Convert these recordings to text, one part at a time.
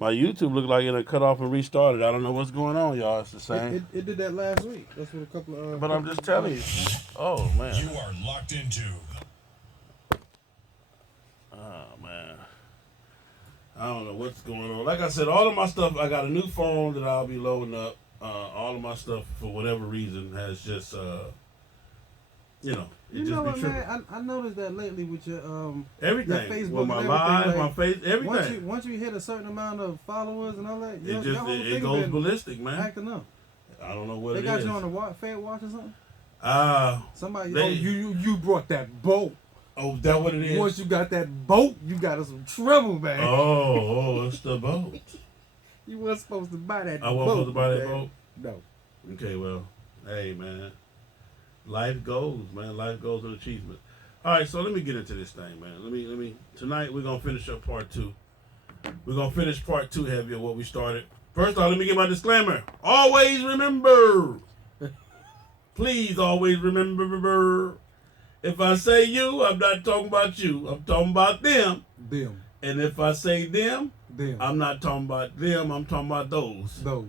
My YouTube looked like it cut off and restarted. I don't know what's going on, y'all. It's the same. It did that last week. That's what a couple of. But I'm just telling you. Oh man. You are locked into. Oh man. I don't know what's going on. Like I said, all of my stuff. I got a new phone that I'll be loading up. All of my stuff, for whatever reason, has just you know. You know what, man? I noticed that lately with your everything, your Facebook with my and live, like, my face, everything. Once you hit a certain amount of followers and all that, it goes ballistic, man. Acting up. I don't know what it is. They got you on the Fed watch or something? Somebody, you brought that boat. Oh, that what it is? Once you got that boat, you got us some trouble, man. Oh, it's the boat. You wasn't supposed to buy that boat. I wasn't supposed to buy that boat? No. Okay, well, hey, man. Life goes, man. Life goes with achievement. All right, so let me get into this thing, man. Let me. Tonight we're gonna finish up part 2. We're gonna finish part 2 heavy of what we started. First off, let me get my disclaimer. Always remember. Please always remember. If I say you, I'm not talking about you. I'm talking about them. Them. And if I say them, them. I'm not talking about them. I'm talking about those. Those.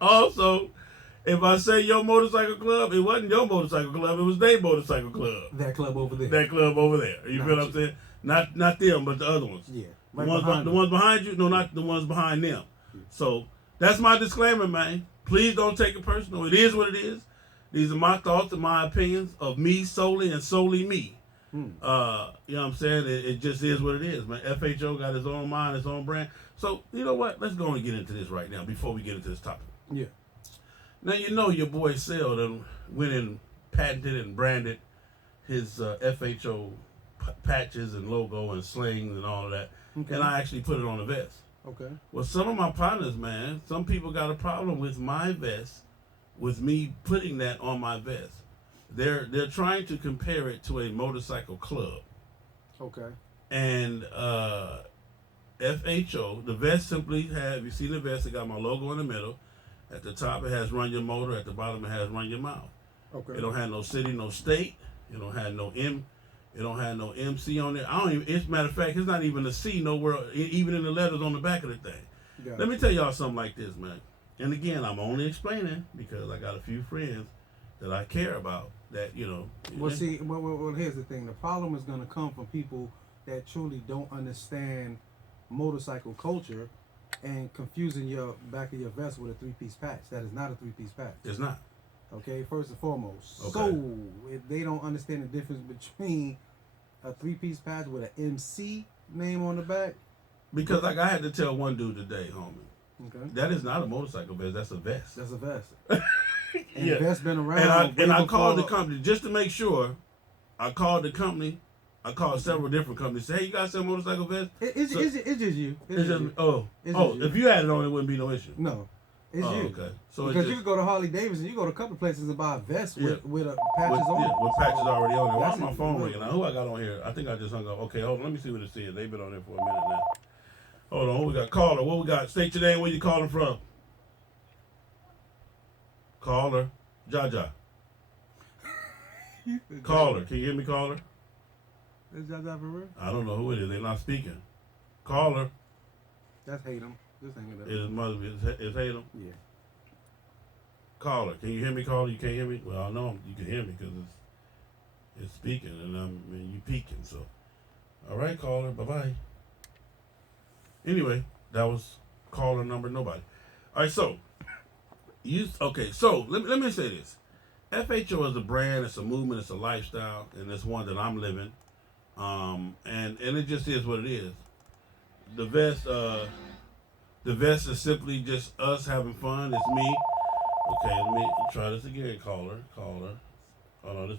Also, if I say your motorcycle club, it wasn't your motorcycle club. It was their motorcycle club. That club over there. That club over there. You feel what I'm saying? Not them, but the other ones. Yeah. The ones behind you? No, not the ones behind them. Yeah. So that's my disclaimer, man. Please don't take it personal. It is what it is. These are my thoughts and my opinions of me solely and solely me. You know what I'm saying? It just is what it is, man. FHO got his own mind, his own brand. So, you know what? Let's go and get into this right now before we get into this topic. Yeah. Now, you know your boy Sel done went and patented and branded his FHO patches and logo and slings and all of that. Okay. And I actually put it on a vest. Okay. Well, some of my partners, man, some people got a problem with my vest, with me putting that on my vest. They're trying to compare it to a motorcycle club. Okay. And FHO, the vest simply have, you see the vest, it got my logo in the middle. At the top it has run your motor, at the bottom it has run your mouth. Okay. It don't have no city, no state. It don't have no MC on it. I don't even, it's matter of fact, it's not even a C nowhere, even in the letters on the back of the thing. Let me tell y'all something like this, man. And again, I'm only explaining because I got a few friends that I care about that, you know. Well, see, well, here's the thing. The problem is going to come from people that truly don't understand motorcycle culture and confusing your back of your vest with a 3-piece patch. That is not a 3-piece patch. It's not. Okay, first and foremost. Okay. So, if they don't understand the difference between a 3-piece patch with an MC name on the back. Because like I had to tell one dude today, homie. Okay. That is not a motorcycle vest. That's a vest. That's a vest. And the vest been around. And I called the company just to make sure. I called the company. I called several different companies. Say, hey, you guys sell motorcycle vests? It's just you. It's just you. If you had it on, it wouldn't be no issue. No. It's you. Okay. So because you could go to Harley Davidson, you go to a couple of places and buy a vest with a patches on it. Yeah, with patches already on it. Why is my phone ringing? Now, who I got on here? I think I just hung up. Okay, hold on. Let me see what it says. They've been on there for a minute now. Hold on. Who we got? Caller. What we got? State your name. Where you calling from? Caller. Jaja. Caller. Can you hear me, caller? Is Jaja for real? I don't know who it is. They're not speaking. Caller. That's Hatem. Just hang it up. It must be. It's Hatem? Yeah. Caller. Can you hear me, caller? You can't hear me? Well, I know you can hear me because it's speaking and you peeking. So, all right, caller. Bye-bye. Anyway, that was caller number nobody. All right, so let me say this. FHO is a brand, it's a movement, it's a lifestyle, and it's one that I'm living. And it just is what it is. The vest is simply just us having fun. It's me. Okay, let me try this again. Caller. Hold on, this.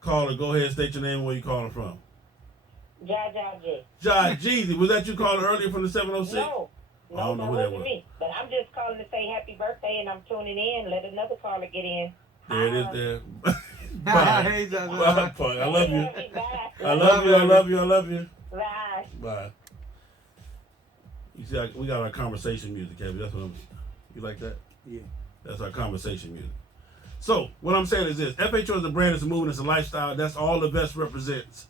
Caller, go ahead, state your name and where you calling from. Jeezy. Was that you calling earlier from the 706? No, that wasn't me. But I'm just calling to say happy birthday, and I'm tuning in. Let another caller get in. There it is. There. Bye. Hey, Bye. I love you. Bye. I love you. Bye. Bye. You see, we got our conversation music, Kevin. That's what you like that? Yeah. That's our conversation music. So, what I'm saying is this. FHO is a brand, it's a movement, it's a lifestyle. That's all the vest represents.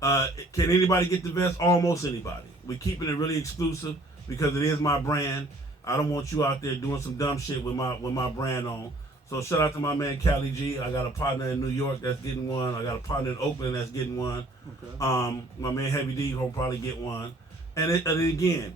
Can anybody get the vest? Almost anybody. We're keeping it really exclusive because it is my brand. I don't want you out there doing some dumb shit with my brand on. So shout out to my man Cali G. I got a partner in New York that's getting one. I got a partner in Oakland that's getting one. Okay. My man Heavy D will probably get one. And again,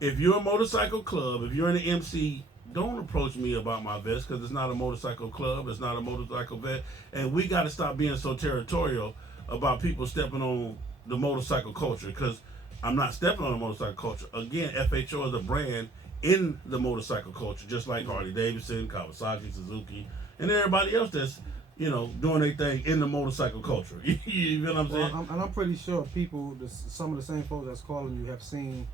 if you're a motorcycle club, if you're in the MC, don't approach me about my vest because it's not a motorcycle club. It's not a motorcycle vest. And we got to stop being so territorial about people stepping on the motorcycle culture because I'm not stepping on the motorcycle culture. Again, FHO is a brand in the motorcycle culture, just like Harley Davidson, Kawasaki, Suzuki, and everybody else that's, doing their thing in the motorcycle culture. You know what I'm saying? Well, I'm pretty sure people, some of the same folks that's calling you have seen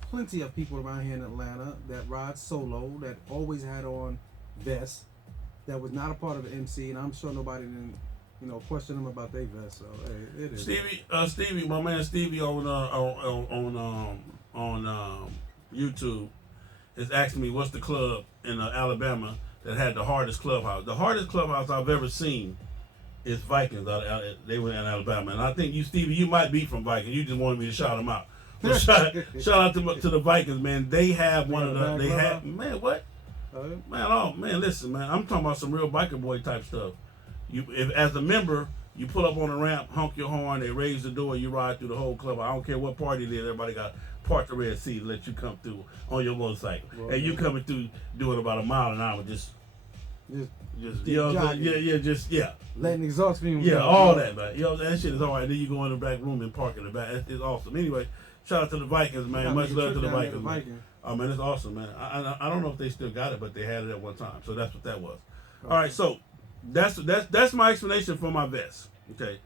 plenty of people around here in Atlanta that ride solo, that always had on vests, that was not a part of the MC, and I'm sure nobody didn't, question them about their vest. So hey, it is. Stevie, my man Stevie on YouTube is asking me what's the club in Alabama that had the hardest clubhouse. The hardest clubhouse I've ever seen is Vikings. They were in Alabama, and I think you, Stevie, you might be from Vikings. You just wanted me to shout them out. So shout out to the Vikings, man. They have one of the. They have man what? Man, listen, man. I'm talking about some real biker boy type stuff. If as a member, you pull up on the ramp, honk your horn, they raise the door, you ride through the whole club. I don't care what party it is. Everybody got part the red seat, let you come through on your motorcycle, and you coming through doing about a mile an hour, just letting exhaust fumes. Yeah, all that, man. That shit is all right. Then you go in the back room and park in the back. It's awesome. Anyway, shout out to the Vikings, man. Much love to the Vikings. Man. Oh man, it's awesome, man. I don't know if they still got it, but they had it at one time. So that's what that was. Okay. All right, so that's my explanation for my vest. Okay,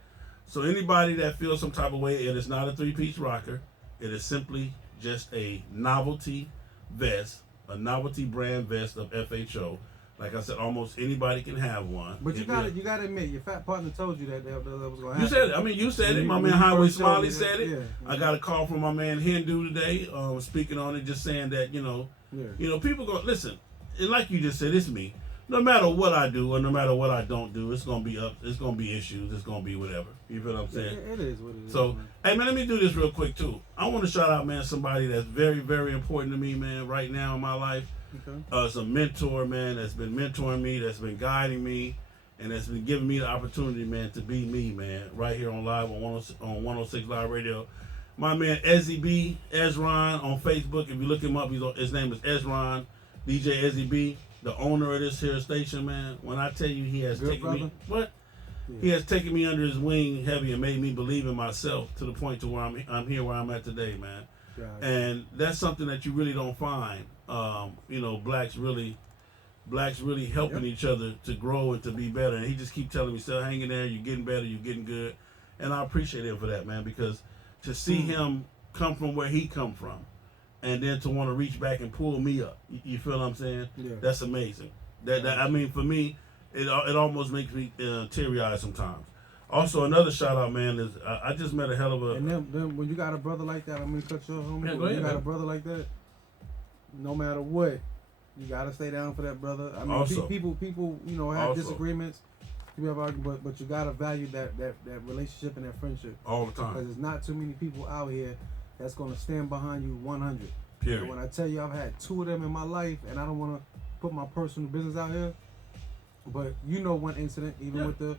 so anybody that feels some type of way, it is not a 3-piece rocker. It is simply just a novelty vest, a novelty brand vest of FHO. Like I said, almost anybody can have one. But you gotta admit, your fat partner told you that was gonna happen. You said it. I mean, you said it. My man Highway Smiley said it. Yeah. I got a call from my man Hindu today, speaking on it, just saying that people go listen. And like you just said, it's me. No matter what I do or no matter what I don't do, it's gonna be up. It's gonna be issues. It's gonna be whatever. You feel what I'm saying? It is what it is. So, hey man, let me do this real quick too. I want to shout out, man, somebody that's very, very important to me, man, right now in my life. Okay. It's a mentor, man, that's been mentoring me, that's been guiding me, and that's been giving me the opportunity, man, to be me, man, right here on live on 106 Live Radio. My man Ezzy B, Ezron on Facebook. If you look him up, his name is Ezron, DJ Ezzy B. The owner of this here station, man. When I tell you he has taken me, he has taken me under his wing heavy and made me believe in myself to the point to where I'm here where I'm at today, man. And that's something that you really don't find. Blacks really helping each other to grow and to be better. And he just keep telling me, still hang in there, you're getting better, you're getting good. And I appreciate him for that, man, because to see him come from where he come from, and then to want to reach back and pull me up, you feel what I'm saying? Yeah. That's amazing. I mean, for me, it almost makes me teary-eyed sometimes. Also, another shout-out, man, is I just met a hell of a... And then when you got a brother like that, I'm going to cut you off, homie. Yeah, when you got a brother like that, no matter what, you got to stay down for that brother. I mean, also, people have disagreements, but you got to value that relationship and that friendship. All the time. Because there's not too many people out here that's going to stand behind you 100. Period. So when I tell you I've had 2 of them in my life, and I don't want to put my personal business out here, but one incident, even with the,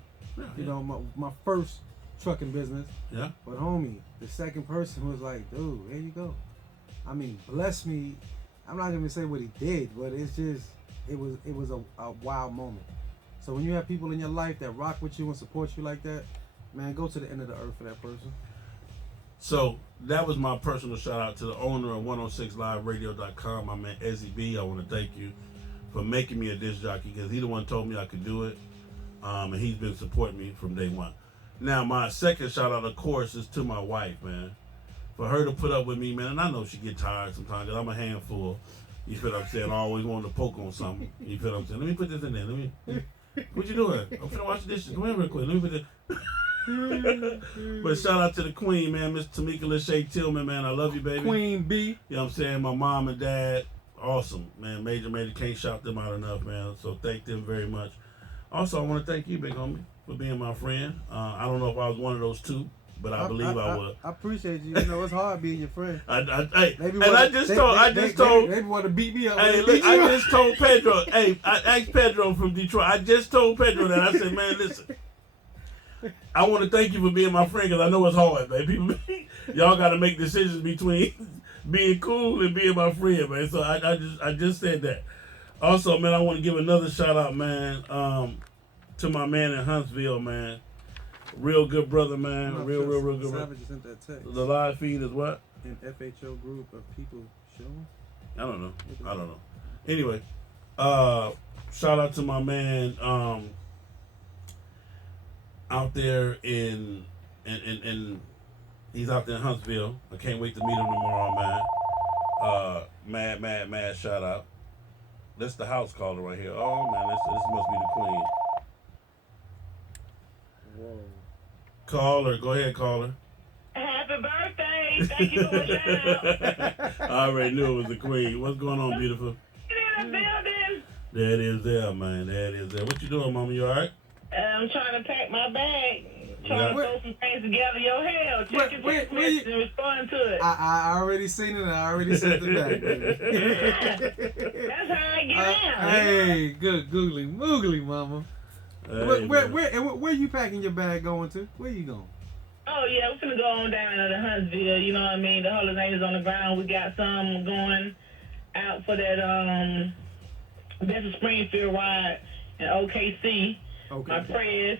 my first trucking business. Yeah. But homie, the second person was like, dude, here you go. I mean, bless me. I'm not gonna say what he did, but it's just, it was a wild moment. So when you have people in your life that rock with you and support you like that, man, go to the end of the earth for that person. So that was my personal shout out to the owner of 106liveradio.com, my man Ezzy B. I want to thank you for making me a disc jockey because he the one told me I could do it, and he's been supporting me from day one. Now my second shout out, of course, is to my wife, man, for her to put up with me, man. And I know she get tired sometimes because I'm a handful. You feel what I'm saying? I always wanting to poke on something. You feel what I'm saying? Let me put this in there. What you doing? I'm finna wash the dishes. Come here real quick. Let me put this. But shout out to the queen, man, Miss Tamika Lachey Tillman, man. I love you, baby. Queen B. You know what I'm saying? My mom and dad, awesome, man. Major, can't shout them out enough, man. So thank them very much. Also, I want to thank you, big homie, for being my friend. I don't know if I was one of those 2 but I believe I will. I appreciate you. You know, it's hard being your friend. I just told. They want to beat me up. Hey, look, I just told Pedro. Hey, I asked Pedro from Detroit. I just told Pedro that. I said, man, listen. I want to thank you for being my friend because I know it's hard, man. People, y'all got to make decisions between being cool and being my friend, man. So I just said that. Also, man, I want to give another shout out, man, to my man in Huntsville, man. Real good brother, man. Real good brother. Savage sent that text. The live feed is what? An FHO group of people showing. I don't know. Anyway, shout out to my man out there in he's out there in Huntsville. I can't wait to meet him tomorrow, man. Mad shout out. That's the house caller right here. Oh man, this must be the queen. Whoa. Caller, go ahead, caller. Happy birthday! Thank you for the shout out. I already knew it was the queen. What's going on, beautiful? In the building. There it is there, man. There it is there. What you doing, mama? You alright? I'm trying to pack my bag. Trying to throw some things together. Yo, hell, check your text message and respond to it. I already seen it. I already sent it back. That's how I get out. Hey, good googly mama. Hey, where you packing your bag going to? Where you going? Oh, yeah, we're going to go on down to Huntsville. You know what I mean? The Holy Name is on the ground. We got some going out for that Best of Springfield ride in OKC. Okay. My prayers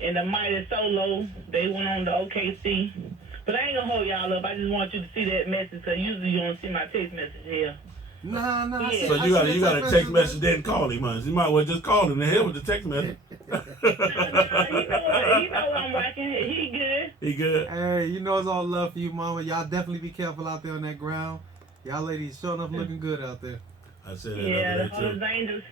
and the Mighty Solo, they went on to OKC. But I ain't going to hold y'all up. I just want you to see that message because usually you don't see my text message here. Nah. Yeah. So you got a text message, then call him, man. You might well just call him. The hell with the text message. He know I'm watching. He good. He good. Hey, you know it's all love for you, mama. Y'all definitely be careful out there on that ground. Y'all ladies sure enough looking good out there. I said that. Yeah, the Holy Angels.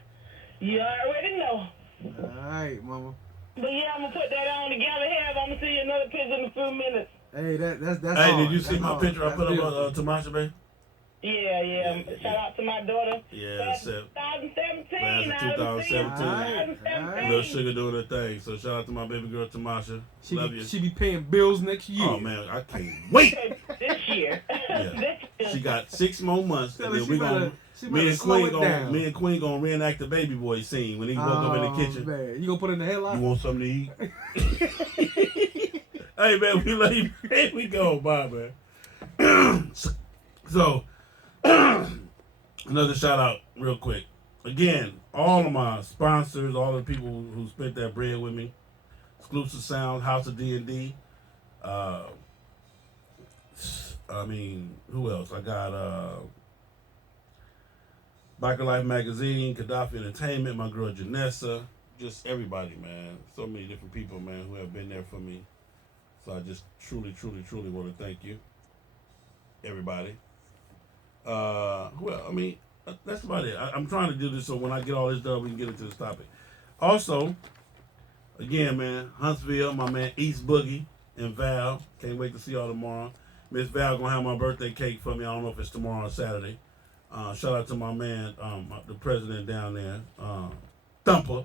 You already know. All right, mama. But yeah, I'm gonna put that on together. I'm gonna see you another picture in a few minutes. Hey, that's Hey, hard. did you see That's my hard. picture I That's put beautiful. up on Tamasha Bay? Yeah. Shout out to my daughter. Yeah, Class that's of 2017. Class of 2017. Alright. Little Sugar doing her thing. So shout out to my baby girl Tamasha. Love you. She be paying bills next year. Oh man, I can't wait. This year. Yeah. This year. She got 6 more months, Tell and her then we gonna she me better and slow Queen it gonna down. reenact the baby boy scene when he woke up in the kitchen. Man. You gonna put it in the headlock? You want something to eat? Hey man, we love you. Here we go, bye man. So another shout out real quick. Again, all of my sponsors, all the people who spent that bread with me. Exclusive Sound, House of D&D. Who else? I got Biker Life Magazine, Gaddafi Entertainment, my girl Janessa, just everybody, man. So many different people, man, who have been there for me. So I just truly want to thank you, everybody. That's about it. I'm trying to do this so when I get all this done, we can get into this topic. Also, again, man, Huntsville, my man East Boogie and Val. Can't wait to see y'all tomorrow. Miss Val gonna have my birthday cake for me. I don't know if it's tomorrow or Saturday. Shout out to my man, the president down there, Thumper.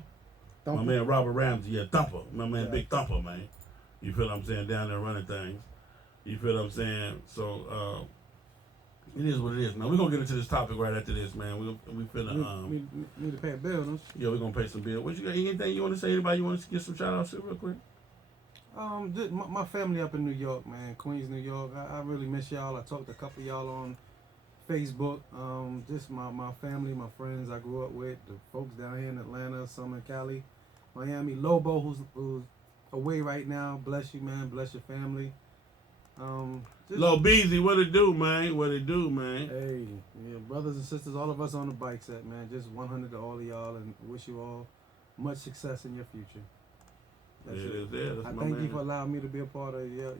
My man Robert Ramsey, yeah, Thumper. My man Big Thumper, man. You feel what I'm saying? Down there running things. You feel what I'm saying? So, it is what it is. Now we're gonna get into this topic right after this, man. We finna we need to pay a bill, don't you? yeah, we're gonna pay some bill. What you got? Anything you want to say? Anybody you want to get some shout outs to real quick? Just my family up in New York, man, Queens, New York. I really miss y'all. I talked to a couple of y'all on Facebook. Just my family, my friends I grew up with, the folks down here in Atlanta, some in Cali, Miami. Lobo, who's away right now. Bless you, man. Bless your family. Lil Beezy, what it do, man? What it do, man? Hey, yeah, brothers and sisters, all of us on the bike set, man. Just 100 to all of y'all, and wish you all much success in your future. That's it. That's I my thank man. you for allowing me to be a part of your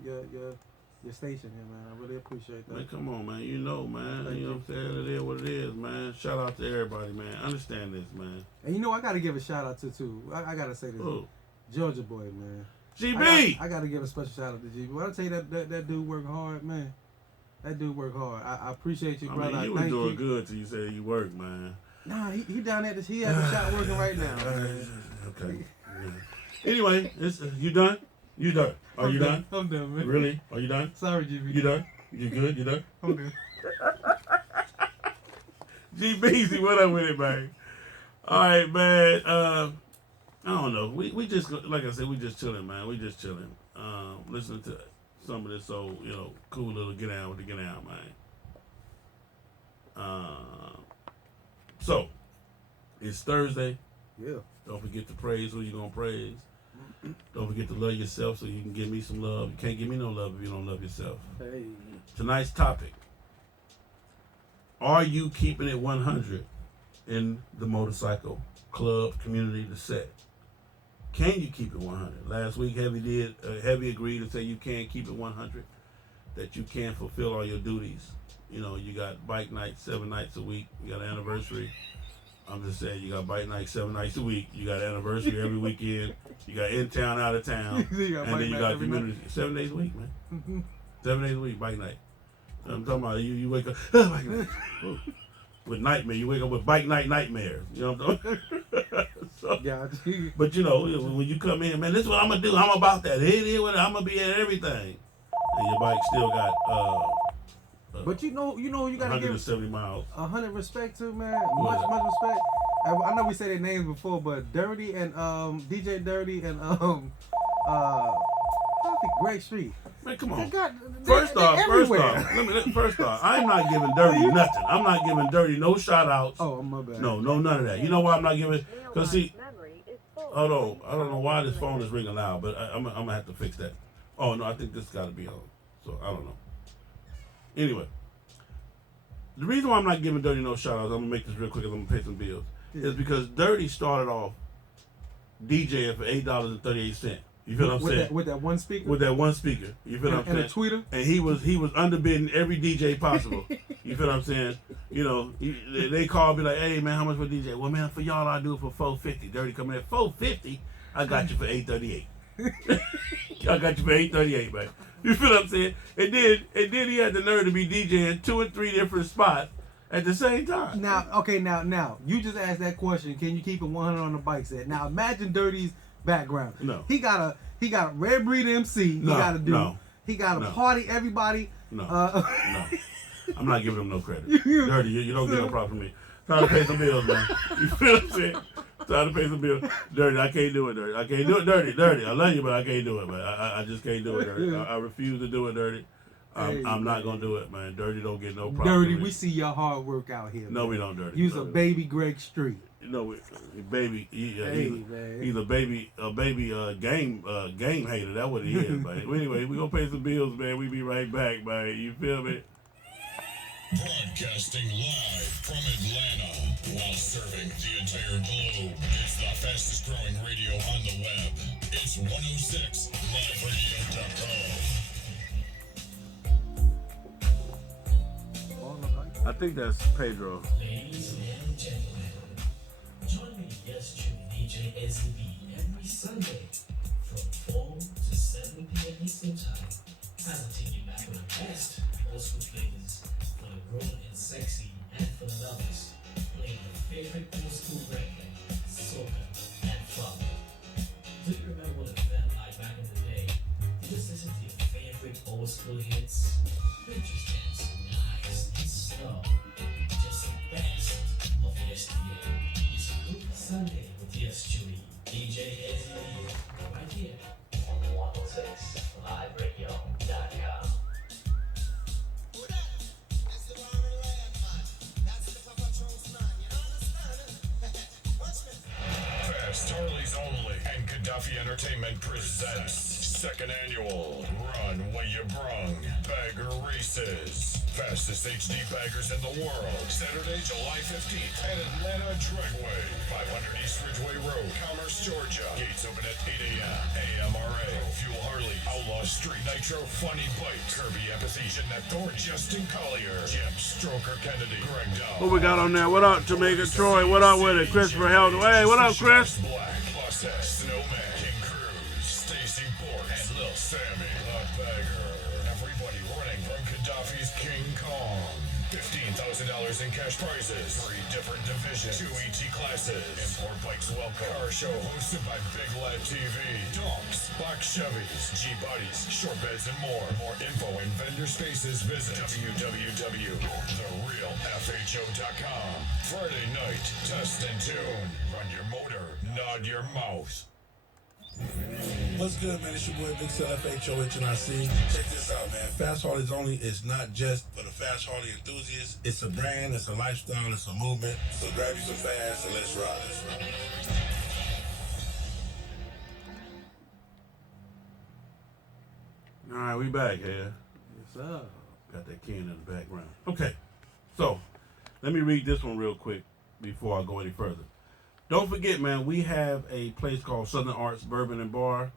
station here, man. I really appreciate that. Man, come on, man. You know, man. Thank You know what I'm saying? It is what it is, man. Shout out to everybody, man. Understand this, man. And you know, I got to give a shout out to, too. I got to say this. Who? Georgia boy, man. GB! I got to give a special shout out to GB. When I tell you that dude work hard, man. That dude work hard. I appreciate you, brother. I mean, you was doing good till you said you work, man. Nah, he down at he at the shop working right now, man. Okay. Yeah. Anyway, you done? You done? Are you done? I'm done, man. Really? Are you done? Sorry, GB. You done? You good? You done? I'm done. GBZ, what up with it, man? All right, man. I don't know. We just, like I said, we just chilling, man. We just chilling. Listening to some of this old, cool little get down with the get down, man. So, it's Thursday. Yeah. Don't forget to praise who you're going to praise. Don't forget to love yourself so you can give me some love. You can't give me no love if you don't love yourself. Hey. Tonight's topic. Are you keeping it 100 in the motorcycle club community, the set? Can you keep it 100? Last week, Heavy agreed to say you can't keep it 100, that you can't fulfill all your duties. You got bike nights 7 nights a week. You got an anniversary. I'm just saying, you got bike nights 7 nights a week. You got anniversary every weekend. You got in town, out of town, and then you got community 7 days a week, man. 7 days a week, bike night. I'm talking about you wake up bike night. With nightmare. You wake up with bike night nightmares. You know what I'm talking about? But when you come in, man, this is what I'm gonna do. I'm about that. I'm gonna be at everything. And your bike still got but you gotta give 170 miles. 100 respect to, man. Much respect. I know we said their names before, but Dirty and DJ Dirty and I think Greg Street. Man, come on. First off, I'm not giving Dirty nothing. I'm not giving Dirty no shout outs. Oh, my bad. No, none of that. You know why I'm not giving? Because see, hold on. I don't know why this phone is ringing loud, but I'm gonna have to fix that. Oh no, I think this got to be on. So I don't know. Anyway, the reason why I'm not giving Dirty no shout outs, I'm gonna make this real quick, I'm gonna pay some bills, is because Dirty started off DJing for $8.38. You feel what I'm saying? With that one speaker? With that one speaker. You feel what I'm saying? And a tweeter? And he was underbidding every DJ possible. You feel what I'm saying? They call me like, hey man, how much for DJ? Well man, for y'all I do it for $4.50. Dirty coming at $4.50, I got you for $8.38. I got you for $8.38, man. You feel what I'm saying? And then he had the nerve to be DJing 2 and 3 different spots at the same time. Now, you just asked that question. Can you keep it 100 on the bike set? Now imagine Dirty's background. No. He got a Red Breed MC. He got to do. No. He got to party everybody. No. No. I'm not giving him no credit. Dirty, you don't get no props from me. Trying to pay some bills, man. You feel what I'm saying? Trying to pay some bills. Dirty, I can't do it, Dirty. I can't do it, Dirty. I love you, but I can't do it, man. I just can't do it, Dirty. I refuse to do it, Dirty. I'm not going to do it, man. Dirty don't get no props. Dirty, we see your hard work out here. No, man. we don't, Dirty. You's a baby Greg Street. No, baby. He's a baby game hater. That's what he is, man. Anyway, we gonna pay some bills, man. We be right back, man. You feel me? Broadcasting live from Atlanta while serving the entire globe. It's the fastest growing radio on the web. It's 106 I think that's Pedro. Ladies and gentlemen, join me, yes, truly, DJ SB, every Sunday from 4 to 7 p.m. Eastern Time. As I take you back with the best old school flavors for the grown and sexy and for the lovers. Playing your favorite old school reggae, soca, and funk. Do you remember what it felt like back in the day? You just listen to your favorite old school hits? They're just dancing nice and slow. Just the best of yesteryear. It's a good Sunday with yours truly, DJ SB, right here on 106liveradio.com. Fast Harleys Only and Gaddafi Entertainment presents second annual Run What You Brung Bagger Races. Fastest HD baggers in the world. Saturday, July 15th at Atlanta Dragway, 500 East Ridgeway Road, Commerce, Georgia. Gates open at 8 a.m. AMRA. Fuel Harley, Outlaw Street, Nitro Funny Bike, Kirby Empathy, Jeanette Thorne, Justin Collier, Jim Stroker Kennedy, Greg Dow. What we got on there? What up, Jamaica Troy? What up with it? Christopher Held. Hey, what up, Chris? Black, Plus X, Snowman, King Cruz, Stacy Bork, and Lil Sammy, the Bagger. Everybody running from Gaddafi's King Kong. 15,000 $1,000 in cash prizes, 3 different divisions, 2 ET classes, Import Bikes Welcome, car show hosted by Big Lad TV, Donks, Box Chevys, G-Bodies, short beds, and more. More info and vendor spaces, visit www.therealfho.com. Friday night, test and tune. Run your motor, nod your mouth. What's good, man? It's your boy Big FHO HNIC. Check this out, man. Fast Harley's Only is not just for the Fast Harley enthusiasts. It's a brand, it's a lifestyle, it's a movement. So grab you some fast and let's ride. All right, we back here. Yes, sir. Got that can in the background. Okay, so let me read this one real quick before I go any further. Don't forget, man, we have a place called Southern Arts Bourbon and Bar.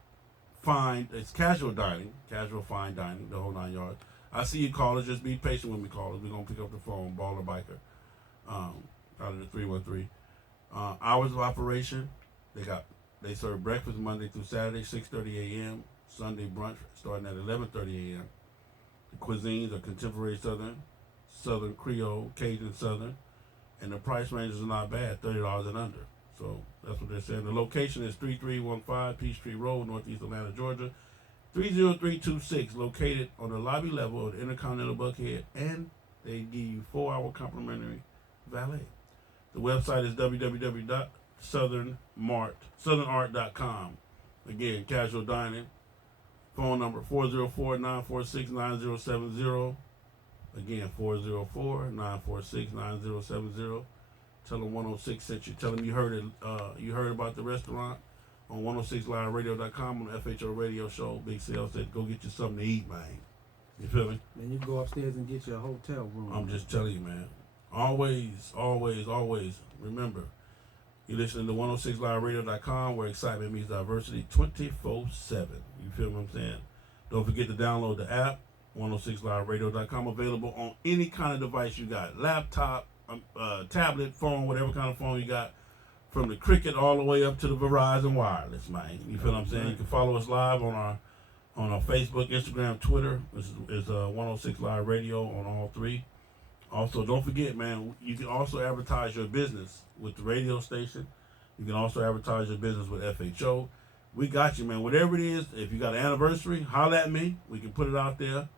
It's casual dining, casual fine dining, the whole 9 yards. I see you callers. Just be patient with me, callers. We're going to pick up the phone, Baller Biker, out of the 313. Hours of operation, they serve breakfast Monday through Saturday, 6:30 a.m., Sunday brunch starting at 11:30 a.m. The cuisines are contemporary Southern Creole, Cajun Southern, and the price ranges are not bad, $30 and under. So that's what they're saying. The location is 3315 Peachtree Road, Northeast Atlanta, Georgia, 30326, located on the lobby level of the Intercontinental Buckhead, and they give you 4-hour complimentary valet. The website is www.southernart.com. Again, casual dining. Phone number 404-946-9070. Again, 404-946-9070. Tell them 106 sent you. Tell them you heard it. You heard about the restaurant on 106liveradio.com on the FHO radio show. Big Sale said, go get you something to eat, man. You feel me? Then you go upstairs and get your hotel room. I'm just telling you, man. Always, always, always remember, you're listening to 106liveradio.com where excitement meets diversity 24/7. You feel what I'm saying? Don't forget to download the app, 106liveradio.com, available on any kind of device you got. Laptop, tablet, phone, whatever kind of phone you got, from the Cricket all the way up to the Verizon Wireless, man. You feel what I'm saying? You can follow us live on our Facebook, Instagram, Twitter. This is 106 Live Radio on all three. Also, don't forget, man, you can also advertise your business with the radio station. You can also advertise your business with FHO. We got you, man. Whatever it is, if you got an anniversary, holler at me. We can put it out there.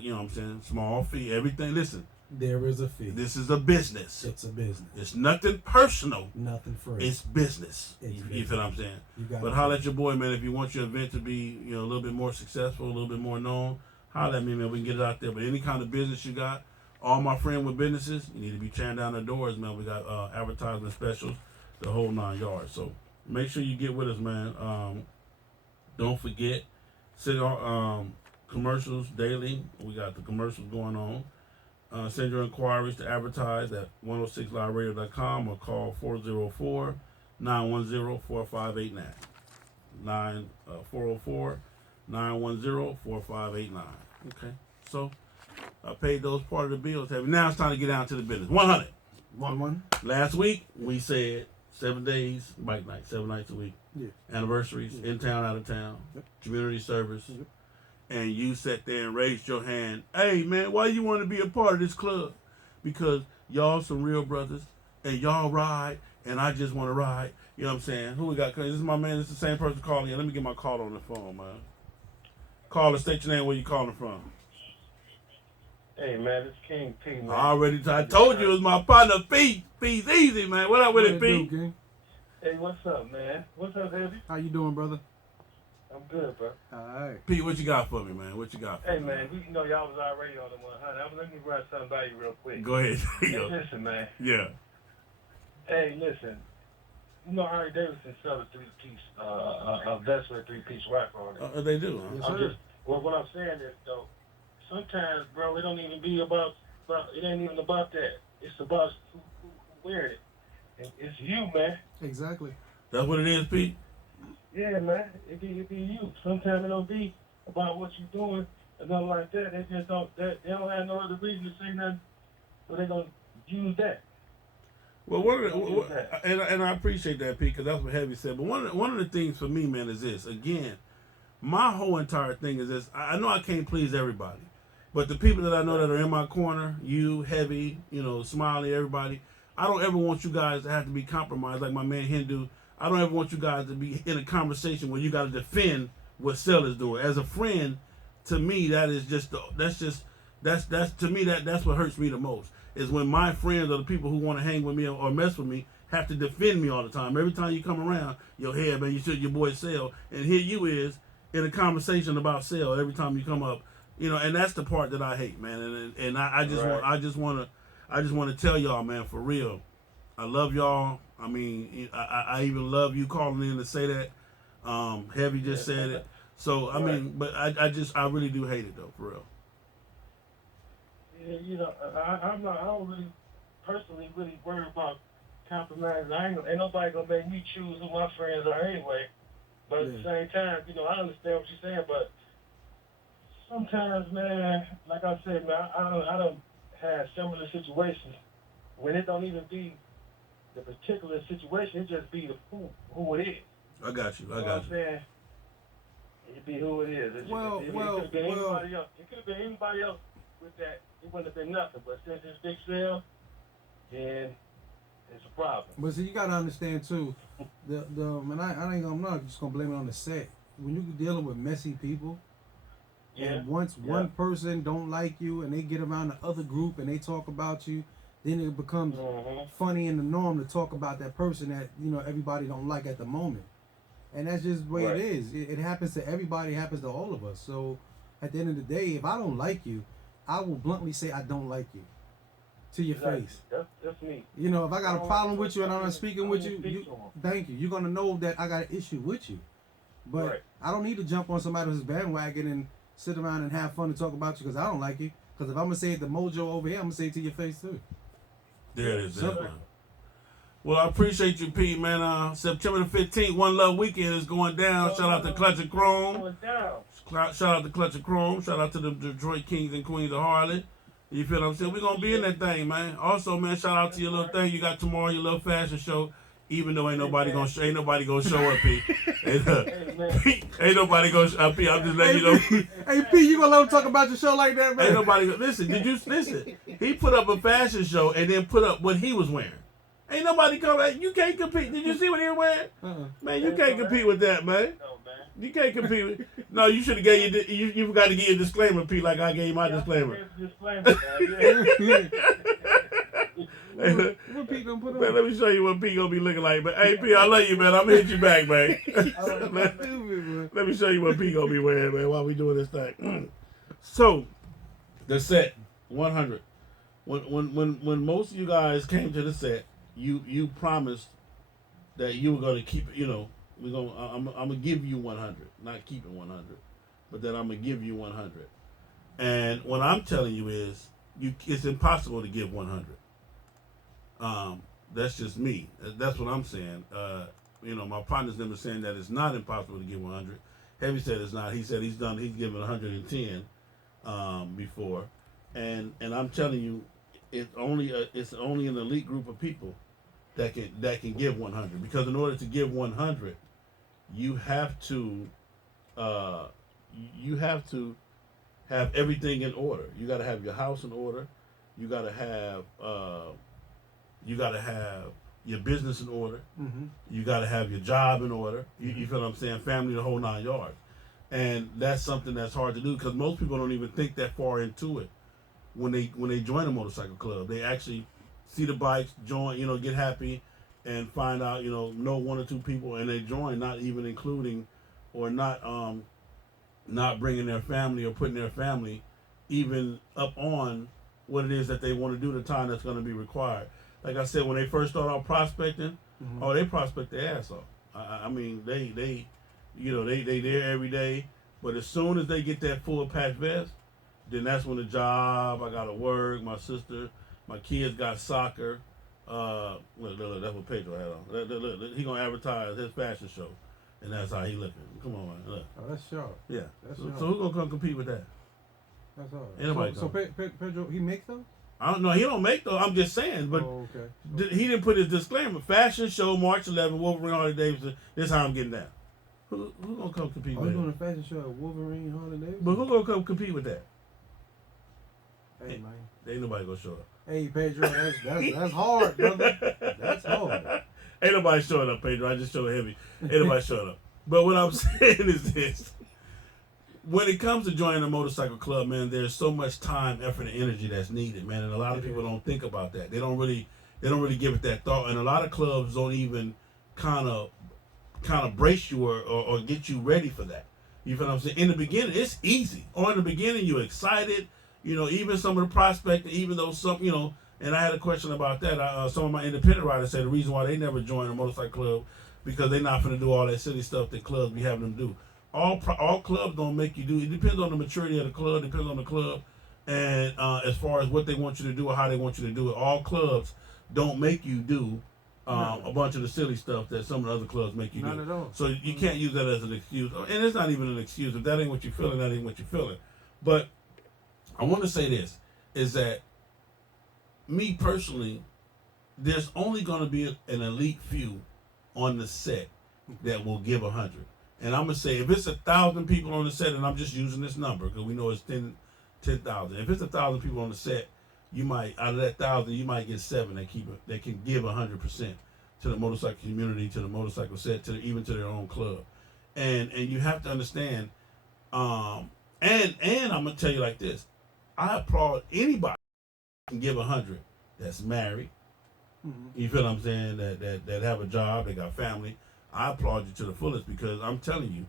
You know what I'm saying? Small fee, everything. Listen. There is a fee. This is a business. It's a business. It's nothing personal. Nothing free. It's business. You feel what I'm saying? But holler at your boy, man. If you want your event to be, a little bit more successful, a little bit more known, holler at me, man. We can get it out there. But any kind of business you got, all my friends with businesses, you need to be tearing down the doors, man. We got advertisement specials, the whole 9 yards. So make sure you get with us, man. Don't forget, send our commercials daily. We got the commercials going on. Send your inquiries to advertise at 106liveradio.com or call 404-910-4589. 404-910-4589. Okay, so I paid those part of the bills. Now it's time to get down to the business. 100. 1-1. Last week we said 7 days, bike night, 7 nights a week. Yeah. Anniversaries, in town, out of town, community service. And you sat there and raised your hand. Hey, man, why you want to be a part of this club? Because y'all some real brothers, and y'all ride, and I just want to ride. You know what I'm saying? Who we got? This is my man. This is the same person calling in. Let me get my call on the phone, man. Caller, state your name. Where you calling from? Hey, man, it's King P, man. I told you it was my partner, P. P's easy, man. What up with it, P? Hey, what's up, man? What's up, Heavy? How you doing, brother? I'm good, bro. All right. P, what you got for me, man? What you got for me? Hey, man, you know y'all was already on the 100. Let me run something by you real quick. Go ahead. Hey, listen, man. Yeah. Hey, listen. You know Harley Davidson sell a three-piece, a vest with a three-piece wrapper on it. They do, huh? Yes, what I'm saying is, though, sometimes, bro, it don't even be about it ain't even about that. It's about who wearing it. And it's you, man. Exactly. That's what it is, Pete? Yeah, man. It be you. Sometimes it don't be about what you're doing and nothing like that. They just don't. They don't have no other reason to say nothing, so they gonna use that. Well, and I appreciate that, Pete, because that's what Heavy said. But one of the things for me, man, is this. Again, my whole entire thing is this. I know I can't please everybody, But the people that I know that are in my corner, you, Heavy, Smiley, everybody, I don't ever want you guys to have to be compromised like my man Hindu. I don't ever want you guys to be in a conversation where you got to defend what Cell is doing. As a friend, to me, that's to me that's what hurts me the most. Is when my friends or the people who want to hang with me or mess with me have to defend me all the time. Every time you come around, yo, hey man, you should your boy Cell, and here you is in a conversation about Cell every time you come up. And that's the part that I hate, man. And I just want to tell y'all, man, for real, I love y'all. I mean, I even love you calling in to say that. Heavy just said it. So I mean, but I really do hate it though, for real. Yeah, I don't really personally really worry about compromise. Ain't nobody gonna make me choose who my friends are anyway. But at the same time, I understand what you're saying, but sometimes, man, like I said, man, I don't have similar situations when it don't even be the particular situation, it just be who it is. I got you. You know what I'm saying? It be who it is. It could have been anybody else. It could have been anybody else with that. It wouldn't have been nothing. But since it's Big Cell, then it's a problem. But see, you gotta understand too. I'm not just gonna blame it on the set. When you're dealing with messy people, and once one person don't like you and they get around the other group and they talk about you, then it becomes funny in the norm to talk about that person that everybody don't like at the moment. And that's just the way it is. It happens to everybody. It happens to all of us. So at the end of the day, if I don't like you, I will bluntly say I don't like you to your face. That's me. If I got a problem with you and I'm not speaking with you, thank you. You're going to know that I got an issue with you. But I don't need to jump on somebody's bandwagon and sit around and have fun and talk about you because I don't like you. Because if I'm going to say it to Mojo over here, I'm going to say it to your face too. There it is. Well, I appreciate you, Pete, man. September the 15th, One Love Weekend is going down. Shout out to Clutch and Chrome. Shout out to Clutch and Chrome. Shout out to the Detroit Kings and Queens of Harlem. You feel what I'm saying? We're going to be in that thing, man. Also, man, shout out to your little thing you got tomorrow, your little fashion show. Even though ain't nobody gonna show up, Pete. Ain't nobody gonna show up, Pete. I'm just letting you know. Hey, Pete, you gonna let him talk about your show like that, man? Ain't nobody listen. Did you listen? He put up a fashion show and then put up what he was wearing. Ain't nobody come back. You can't compete. Did you see what he was wearing? Man, you can't compete with that, man. You can't compete with. No, you should have gave you forgot to give your disclaimer, Pete, like I gave my disclaimer. What Pete gonna put on? Man, let me show you what Pete gonna be looking like. But hey, Pete, I love you, man. I'm gonna hit you back, man. Let me show you what Pete gonna be wearing, man, while we doing this thing. So, the set 100. When most of you guys came to the set, you promised that you were gonna keep it. I'm gonna give you 100, not keep it 100, but that I'm gonna give you 100. And what I'm telling you is, it's impossible to give 100. That's just me. That's what I'm saying. My partner's never saying that it's not impossible to give 100. Heavy said it's not. He said he's given 110 before, and I'm telling you, it's only an elite group of people that can give 100. Because in order to give 100, you have to have everything in order. You got to have your house in order. You got to have your business in order. Mm-hmm. You got to have your job in order. You feel what I'm saying? Family, the whole 9 yards. And that's something that's hard to do because most people don't even think that far into it when they join a motorcycle club. They actually see the bikes, join, get happy, and find out, know one or two people, and they join, not even including or not bringing their family or putting their family even up on what it is that they want to do, the time that's going to be required. Like I said, when they first start out prospecting, they prospect their ass off. I mean, they there every day. But as soon as they get that full patch vest, then that's when the job, I got to work, my sister, my kids got soccer. Look, that's what Pedro had on. Look, he going to advertise his fashion show. And that's how he looking. Come on, man. Look. Oh, that's sharp. Yeah. That's so who's going to come compete with that? That's all. Anybody So Pedro, he makes those? I don't know. He don't make those. I'm just saying. But he didn't put his disclaimer. Fashion show, March 11th, Wolverine, Harley Davidson. This is how I'm getting down. Who's going to come compete with that? He's doing a fashion show at Wolverine, Harley Davidson? But who's going to come compete with that? Hey, man. Ain't nobody gonna show up. Hey, Pedro, that's hard, brother. That's hard. Ain't nobody showing up, Pedro. I just showed heavy. Ain't nobody showing up. But what I'm saying is this. When it comes to joining a motorcycle club, man, there's so much time, effort, and energy that's needed, man. And a lot of people don't think about that. They don't really give it that thought. And a lot of clubs don't even kind of brace you or get you ready for that. You feel what I'm saying? In the beginning, it's easy. Or in the beginning, you're excited. You know, even some of the prospects, even though some, you know, and I had a question about that. Some of my independent riders said the reason why they never join a motorcycle club because they're not going to do all that silly stuff that clubs be having them do. All clubs don't make you do. It depends on the maturity of the club. Depends on the club, and as far as what they want you to do or how they want you to do it. All clubs don't make you do a bunch of the silly stuff that some of the other clubs make you do. Not at all. So you can't use that as an excuse, and it's not even an excuse. If that ain't what you're feeling, that ain't what you're feeling. But I want to say this: is that me personally, there's only going to be an elite few on the set that will give 100. And I'm going to say, if it's 1,000 people on the set, and I'm just using this number because we know it's 10,000. If it's 1,000 people on the set, you might, out of that 1,000, you might get 7 that can give 100% to the motorcycle community, to the motorcycle set, even to their own club. And you have to understand, and I'm going to tell you like this. I applaud anybody who can give 100 that's married. Mm-hmm. You feel what I'm saying? That have a job, they got family. I applaud you to the fullest because I'm telling you,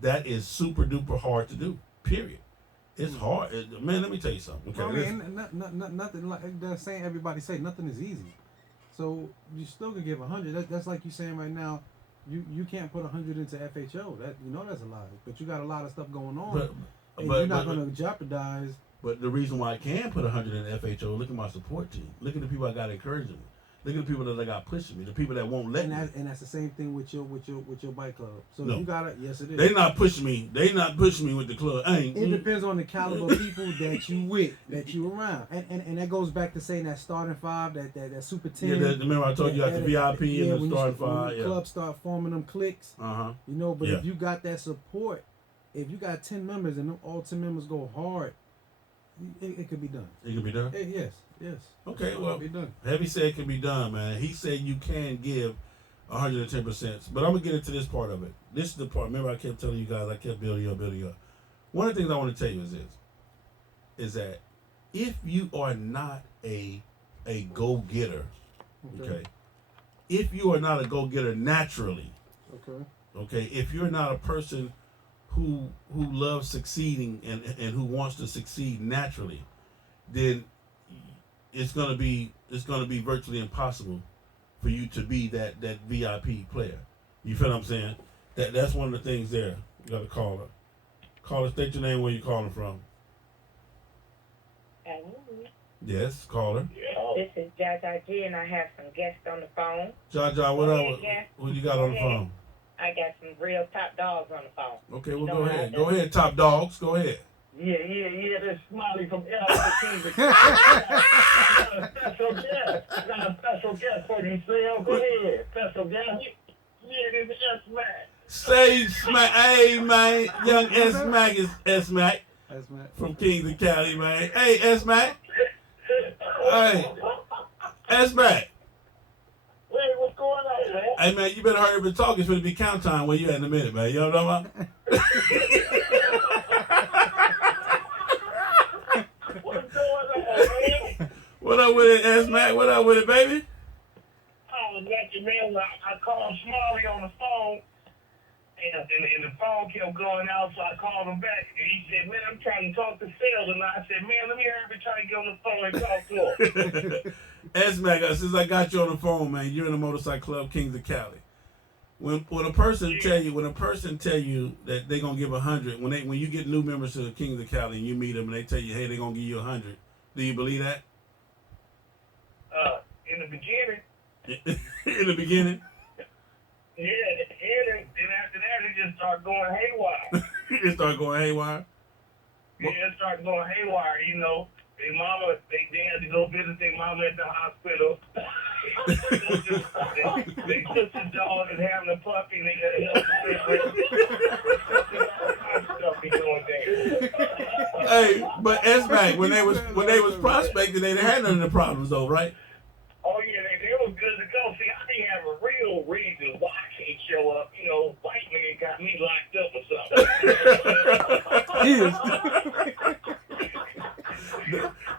that is super duper hard to do. Period. It's hard, man. Let me tell you something. Okay, well, I mean, nothing like they're saying. Everybody say nothing is easy, so you still can give 100. That's like you saying right now. You can't put 100 into FHO. That that's a lie. But you got a lot of stuff going on, and you're not going to jeopardize. But the reason why I can put 100 in FHO, look at my support team. Look at the people I got encouraging me. Look at the people that I got pushing me, the people that won't let me. And that's the same thing with your bike club. So no. You gotta, yes it is. They not pushing me. They not pushing me with the club. It depends on the caliber of people that you with, that you around, and that goes back to saying that starting 5, that super 10. Yeah, remember I told you got the VIP and the starting 5. When the clubs start forming them cliques. But if you got that support, if you got 10 members and all 10 members go hard, it could be done. It could be done. Yes. Okay, well, Heavy said it can be done, man. He said you can give 110%. But I'm going to get into this part of it. This is the part. Remember I kept telling you guys, I kept building you up. One of the things I want to tell you is that if you are not a go-getter, okay, if you are not a go-getter naturally, okay, if you're not a person who loves succeeding and who wants to succeed naturally, then it's gonna be virtually impossible for you to be that VIP player. You feel what I'm saying? That's one of the things there. You got to call her. Call her. State your name. Where you calling from? Hello. Yes, call her. This is Jaja G, and I have some guests on the phone. Jaja, what up? What you got on the phone? I got some real top dogs on the phone. Okay, well, go ahead. Go ahead, top dogs. Go ahead. Yeah, that's Smiley from LA. Got a special guest for you, Sam. Go ahead. Special guest. Yeah, this is S-Mac. Say Smack. Hey, man. Young S-Mac is S-Mac. From Kings of Cali, man. Hey, S-Mac. Hey. S-Mac. Hey, what's going on, man? Hey, man, you better hurry up and talk. It's going to be count time where you at in a minute, man. You know what I'm talking about? What's going on, man? What up with it, S-Mac? What up with it, baby? I was at you, man. I called Smiley on the phone, and the phone kept going out, so I called him back, and he said, man, I'm trying to talk to sales, and I said, man, let me hurry up and try to get on the phone and talk to him. S-Mac, since I got you on the phone, man, you're in the motorcycle club, Kings of Cali. When a person tell you that they're gonna give 100, when you get new members to the Kings of Cali and you meet them and they tell you, hey, they're gonna give you 100, do you believe that? In the beginning. In the beginning? Yeah, and after that, it just started going haywire. It started going haywire? Yeah, it started going haywire, you know. Their mama, they had to go visit their mama at the hospital. they took the dog and having a puppy, and they got to help the be doing things. Hey, but S-Mac, when they was prospecting, they didn't have none of the problems though, right? Oh yeah, they was good to go. See, I didn't have a real reason why I can't show up. You know, white man got me locked up or something. He is.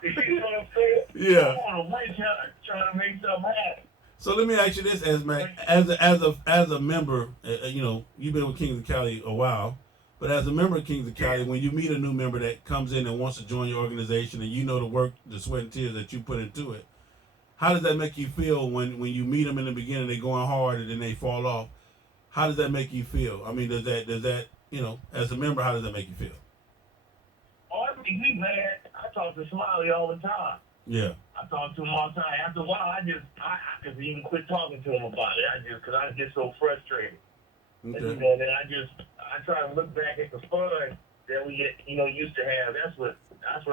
You see what I'm saying? Yeah. I'm on a witch hunt trying to make something happen. So let me ask you this, S-Mac, as a member, you know, you've been with Kings of Cali a while, but as a member of Kings of Cali, when you meet a new member that comes in and wants to join your organization, and you know the work, the sweat and tears that you put into it, how does that make you feel when you meet them in the beginning, they're going hard and then they fall off? How does that make you feel? I mean, does that you know, as a member, how does that make you feel? Oh, it makes me mad. I talk to Smiley all the time. Yeah. I talk to him all the time. After a while, I just even quit talking to him about it. Because I get so frustrated. Okay. And, you know, then I try to look back at the fun that we get, you know, used to have. That's what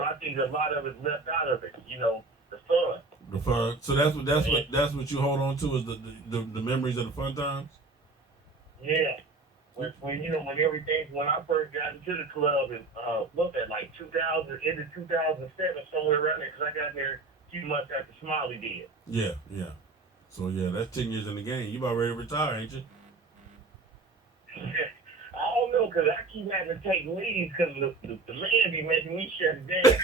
I think a lot of it left out of it. You know, the fun. The fun. So that's what you hold on to is the memories of the fun times. Yeah. When I first got into the club and looked at like 2000 into 2007 somewhere around there, because I got there a few months after Smiley did. Yeah. So yeah, that's 10 years in the game. You about ready to retire, ain't you? I don't know, because I keep having to take leave because the man be making me shut it down.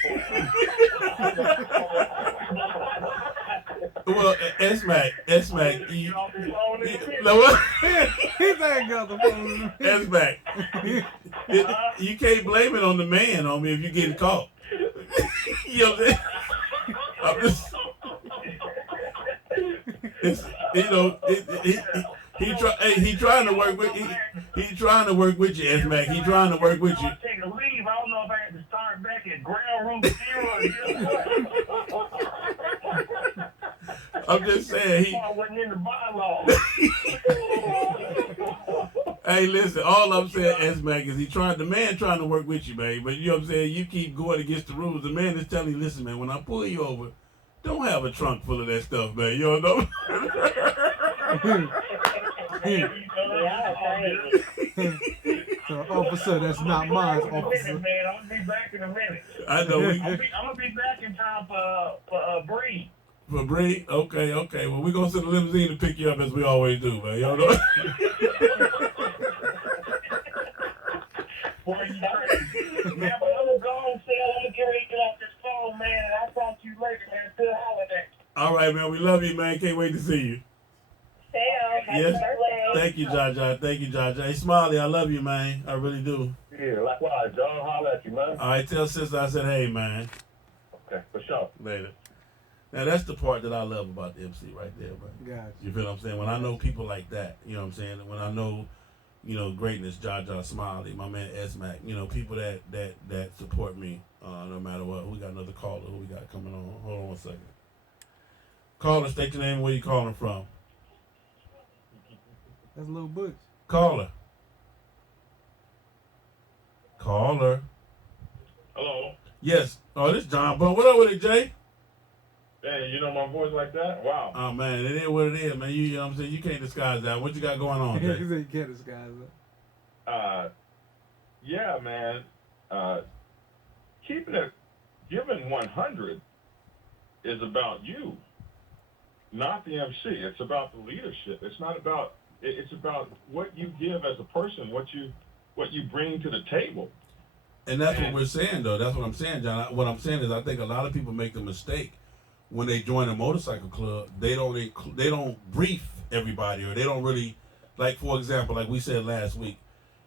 Well, S-Mac, You off the phone in a minute? no what? He ain't got the phone. S-Mac, you can't blame it on the man on me if you're getting caught. You know what I'm saying? It's, you know, he trying to work with you, S-Mac. He trying to work with you. I take a leave. I don't know if I had to start back at ground root zero. I'm just saying I wasn't in the bylaws. Hey, listen, all I'm saying, S-Mac, is the man trying to work with you, man. But you know what I'm saying? You keep going against the rules. The man is telling you, listen, man, when I pull you over, don't have a trunk full of that stuff, man. You don't know? So, officer, that's not mine, officer. Man, I'm gonna be back in a minute. I know. I'm gonna be back in time for Bree. For Bree? Okay. Well, we're going to send a limousine to pick you up as we always do, man. You know? Boy, you crazy. Yeah, but I'm gonna go on sale. I'm gonna get ready to get off this phone, man, and I'll talk to you later, man. Good holiday. All right, man. We love you, man. Can't wait to see you. Happy birthday. Thank you, Jaja. Hey, Smiley, I love you, man. I really do. Yeah, likewise, John. Holler at you, man. All right, tell sister I said, hey, man. Okay, for sure. Later. Now, that's the part that I love about the MC right there, man. Gotcha. You feel what I'm saying? When I know people like that, you know what I'm saying? When I know, you know, greatness, Jaja Smiley, my man S-Mac, you know, people that support me no matter what. We got another caller. Who we got coming on? Hold on one second. Caller, state your name and where you calling from. That's Lil Butch. Caller. Hello. Yes. Oh, this John Bun. What up with it, Jay? Hey, you know my voice like that? Wow. Oh, man, it is what it is, man. You know what I'm saying? You can't disguise that. What you got going on, He Jay? said you can't disguise it. Yeah, man. Giving 100 is about you, not the MC. It's about the leadership. It's not about. It's about what you give as a person, what you bring to the table. And that's what we're saying, though. That's what I'm saying, John. What I'm saying is, I think a lot of people make the mistake when they join a motorcycle club. They don't brief everybody, or they don't really, like, for example, like we said last week,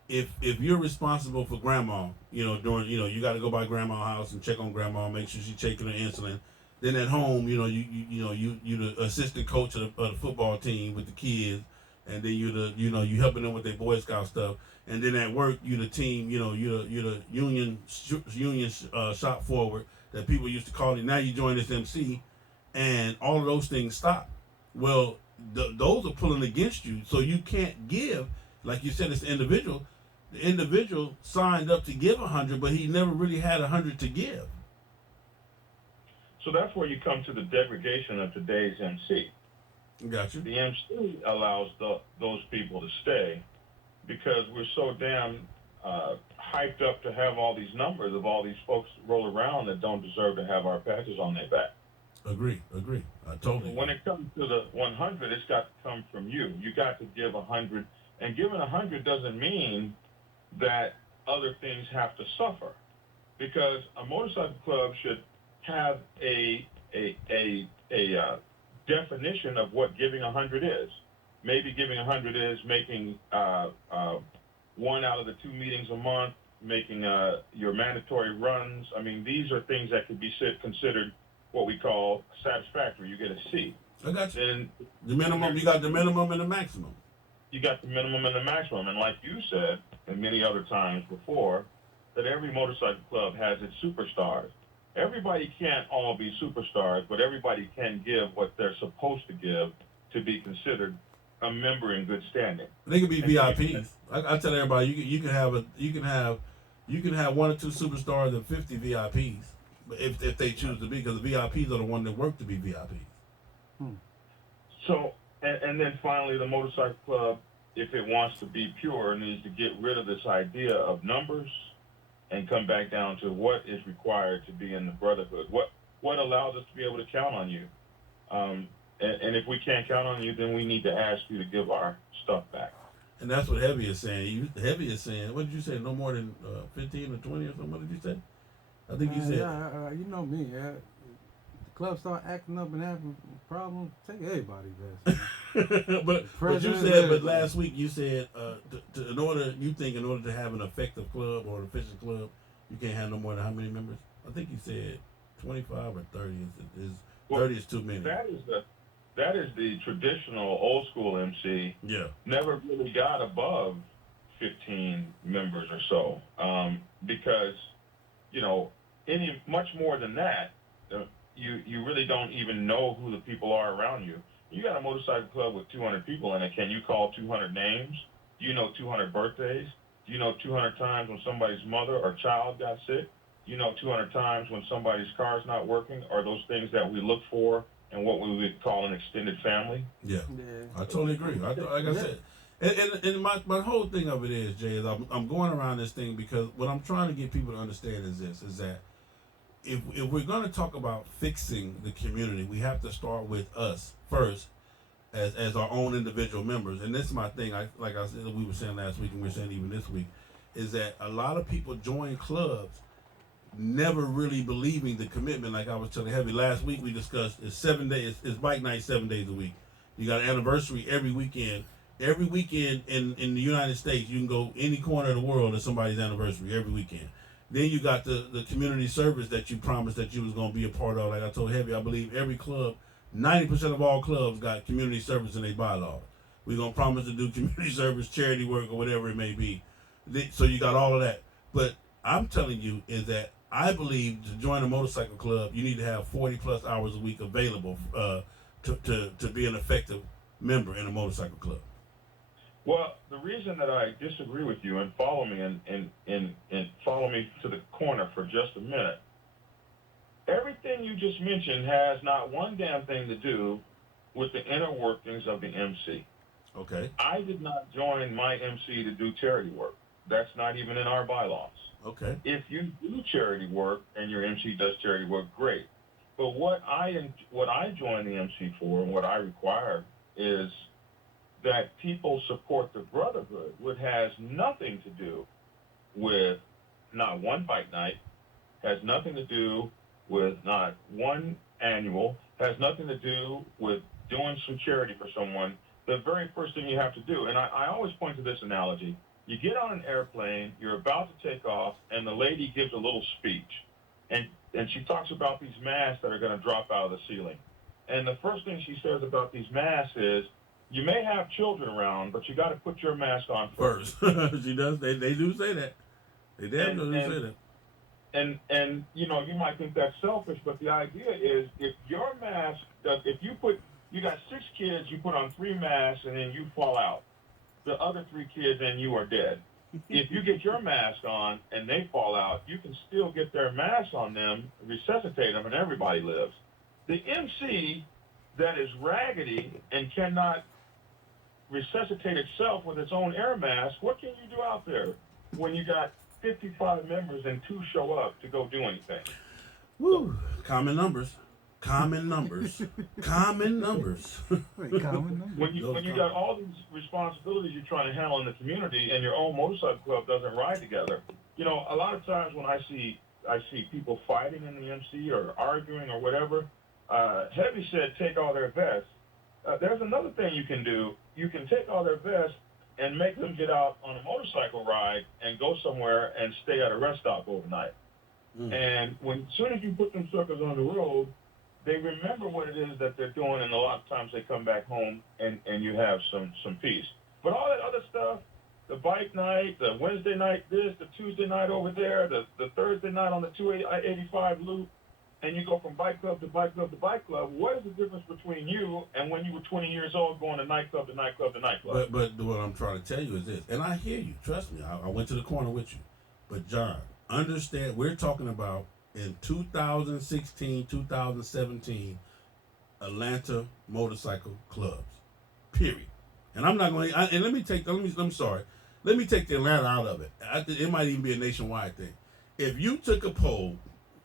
if you're responsible for grandma, you know, you got to go by grandma's house and check on grandma, make sure she's taking her insulin. Then at home, you the assistant coach of the football team with the kids, and then you helping them with their Boy Scout stuff. And then at work, you the team, you're the union shop forward that people used to call you. Now you join this MC, and all of those things stop. Well, those are pulling against you, so you can't give. Like you said, it's the individual. The individual signed up to give 100, but he never really had 100 to give. So that's where you come to the degradation of today's MC. Got you. The MC allows those people to stay because we're so damn hyped up to have all these numbers of all these folks roll around that don't deserve to have our patches on their back. Agree. I totally. When it comes to the 100, it's got to come from you. You got to give 100, and giving 100 doesn't mean that other things have to suffer, because a motorcycle club should have a definition of what giving 100 is. Maybe giving 100 is making one out of the 2 meetings a month, making your mandatory runs. I mean, these are things that could be considered what we call satisfactory. You get a C. I got you. And the minimum, you got the minimum and the maximum. You got the minimum and the maximum. And like you said, and many other times before, that every motorcycle club has its superstars. Everybody can't all be superstars, but everybody can give what they're supposed to give to be considered a member in good standing. They can be VIPs. I tell everybody, you can have 1 or 2 superstars and 50 VIPs, but if they choose to be, because the VIPs are the ones that work to be VIPs. So, and then finally, the motorcycle club, if it wants to be pure, needs to get rid of this idea of numbers and come back down to what is required to be in the brotherhood. What allows us to be able to count on you? And if we can't count on you, then we need to ask you to give our stuff back. And that's what Heavy is saying. Heavy is saying, what did you say? No more than 15 or 20 or something? What did you say? I think you said. Yeah, you know me. Yeah. The club start acting up and having problems. Take everybody there. but you said, but last week you said, in order to have an effective club or an efficient club, you can't have no more than how many members? I think you said 25 or 30. 30 is too many. That is the traditional old school MC. Yeah. Never really got above 15 members or so, because any much more than that, you really don't even know who the people are around you. You got a motorcycle club with 200 people in it. Can you call 200 names? Do you know 200 birthdays? Do you know 200 times when somebody's mother or child got sick? You know 200 times when somebody's car's not working, or those things that we look for and what we would call an extended family? Yeah. I totally agree. Like I said, and my whole thing of it is, Jay, is I'm going around this thing because what I'm trying to get people to understand is that if we're going to talk about fixing the community, we have to start with us first as our own individual members. And this is my thing, like I said, we were saying last week and we're saying even this week, is that a lot of people join clubs never really believing the commitment. Like I was telling Heavy last week, we discussed it's 7 days. It's bike night 7 days a week. You got an anniversary every weekend. Every weekend in the United States, you can go any corner of the world. It's somebody's anniversary every weekend. Then you got the community service that you promised that you was going to be a part of. Like I told Heavy, I believe every club, 90% of all clubs got community service in their bylaws. We're going to promise to do community service, charity work, or whatever it may be. So you got all of that. But I'm telling you is that I believe to join a motorcycle club, you need to have 40 plus hours a week available to be an effective member in a motorcycle club. Well, the reason that I disagree with you, and follow me and follow me to the corner for just a minute, everything you just mentioned has not one damn thing to do with the inner workings of the MC. Okay. I did not join my MC to do charity work. That's not even in our bylaws. Okay. If you do charity work and your MC does charity work, great. But what I join the MC for and what I require is that people support the brotherhood, which has nothing to do with not one bike night, has nothing to do with not one annual, has nothing to do with doing some charity for someone. The very first thing you have to do, and I always point to this analogy, you get on an airplane, you're about to take off, and the lady gives a little speech. And she talks about these masks that are going to drop out of the ceiling. And the first thing she says about these masks is, you may have children around, but you got to put your mask on first. She does. They do say that. They definitely say that. And you might think that's selfish, but the idea is if your mask, if you got 6 kids, you put on 3 masks, and then you fall out. The other 3 kids and you are dead. If you get your mask on and they fall out, you can still get their mask on them, resuscitate them, and everybody lives. The MC that is raggedy and cannot resuscitate itself with its own air mask, what can you do out there? when you got 55 members and 2 show up to go do anything? Woo! Common numbers. Common numbers. Common numbers. Wait, common numbers. When you got all these responsibilities you're trying to handle in the community, and your own motorcycle club doesn't ride together, you know, a lot of times when I see people fighting in the MC or arguing or whatever, Heavy said take all their vests. There's another thing you can do. You can take all their vests and make them get out on a motorcycle ride and go somewhere and stay at a rest stop overnight. And as soon as you put them suckers on the road, they remember what it is that they're doing, and a lot of times they come back home and you have some peace. But all that other stuff, the bike night, the Wednesday night this, the Tuesday night over there, the Thursday night on the 285 loop, and you go from bike club to bike club to bike club, what is the difference between you and when you were 20 years old going to nightclub to nightclub to nightclub? But what I'm trying to tell you is this, and I hear you, trust me, I went to the corner with you. But John, understand, we're talking about in 2016, 2017, Atlanta motorcycle clubs, period. And I'm not going to, and let me take the Atlanta out of it. It might even be a nationwide thing. If you took a poll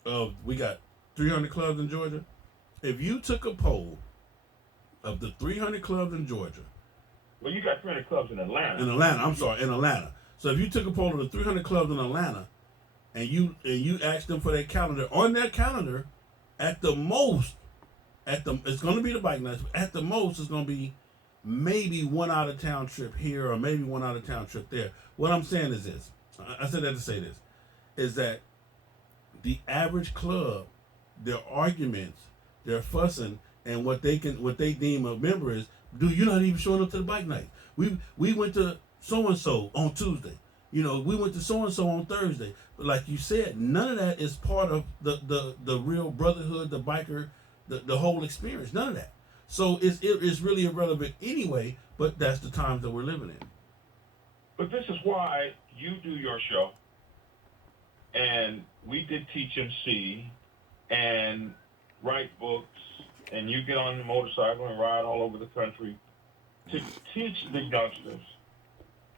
of, we got 300 clubs in Georgia. If you took a poll of the 300 clubs in Georgia. Well, you got 300 clubs in Atlanta. In Atlanta. So if you took a poll of the 300 clubs in Atlanta, and you asked them for their calendar, on their calendar, at the most, it's going to be the bike nights. At the most, it's going to be maybe one out of town trip here or maybe one out of town trip there. What I'm saying is this. I said that to say this, is that the average club, their arguments, their fussing, and what they deem a member is, dude, you're not even showing up to the bike night. We went to so and so on Tuesday. You know, we went to so and so on Thursday. But like you said, none of that is part of the real brotherhood, the biker, the whole experience. None of that. So it's really irrelevant anyway. But that's the times that we're living in. But this is why you do your show, and we did Teach MC, and write books, and you get on the motorcycle and ride all over the country to teach the youngsters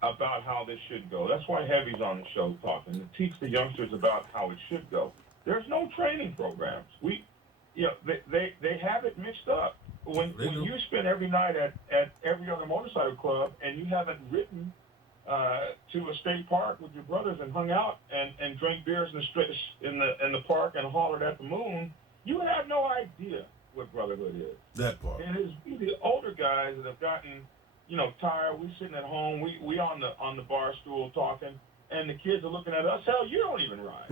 about how this should go. That's why Heavy's on the show talking, to teach the youngsters about how it should go. There's no training programs. They have it mixed up. When you spend every night at every other motorcycle club and you haven't ridden to a state park with your brothers and hung out and drank beers in the park and hollered at the moon, you have no idea what brotherhood is. That part. And it's the older guys that have gotten, tired. We sitting at home. We on the bar stool talking, and the kids are looking at us. Hell, you don't even ride.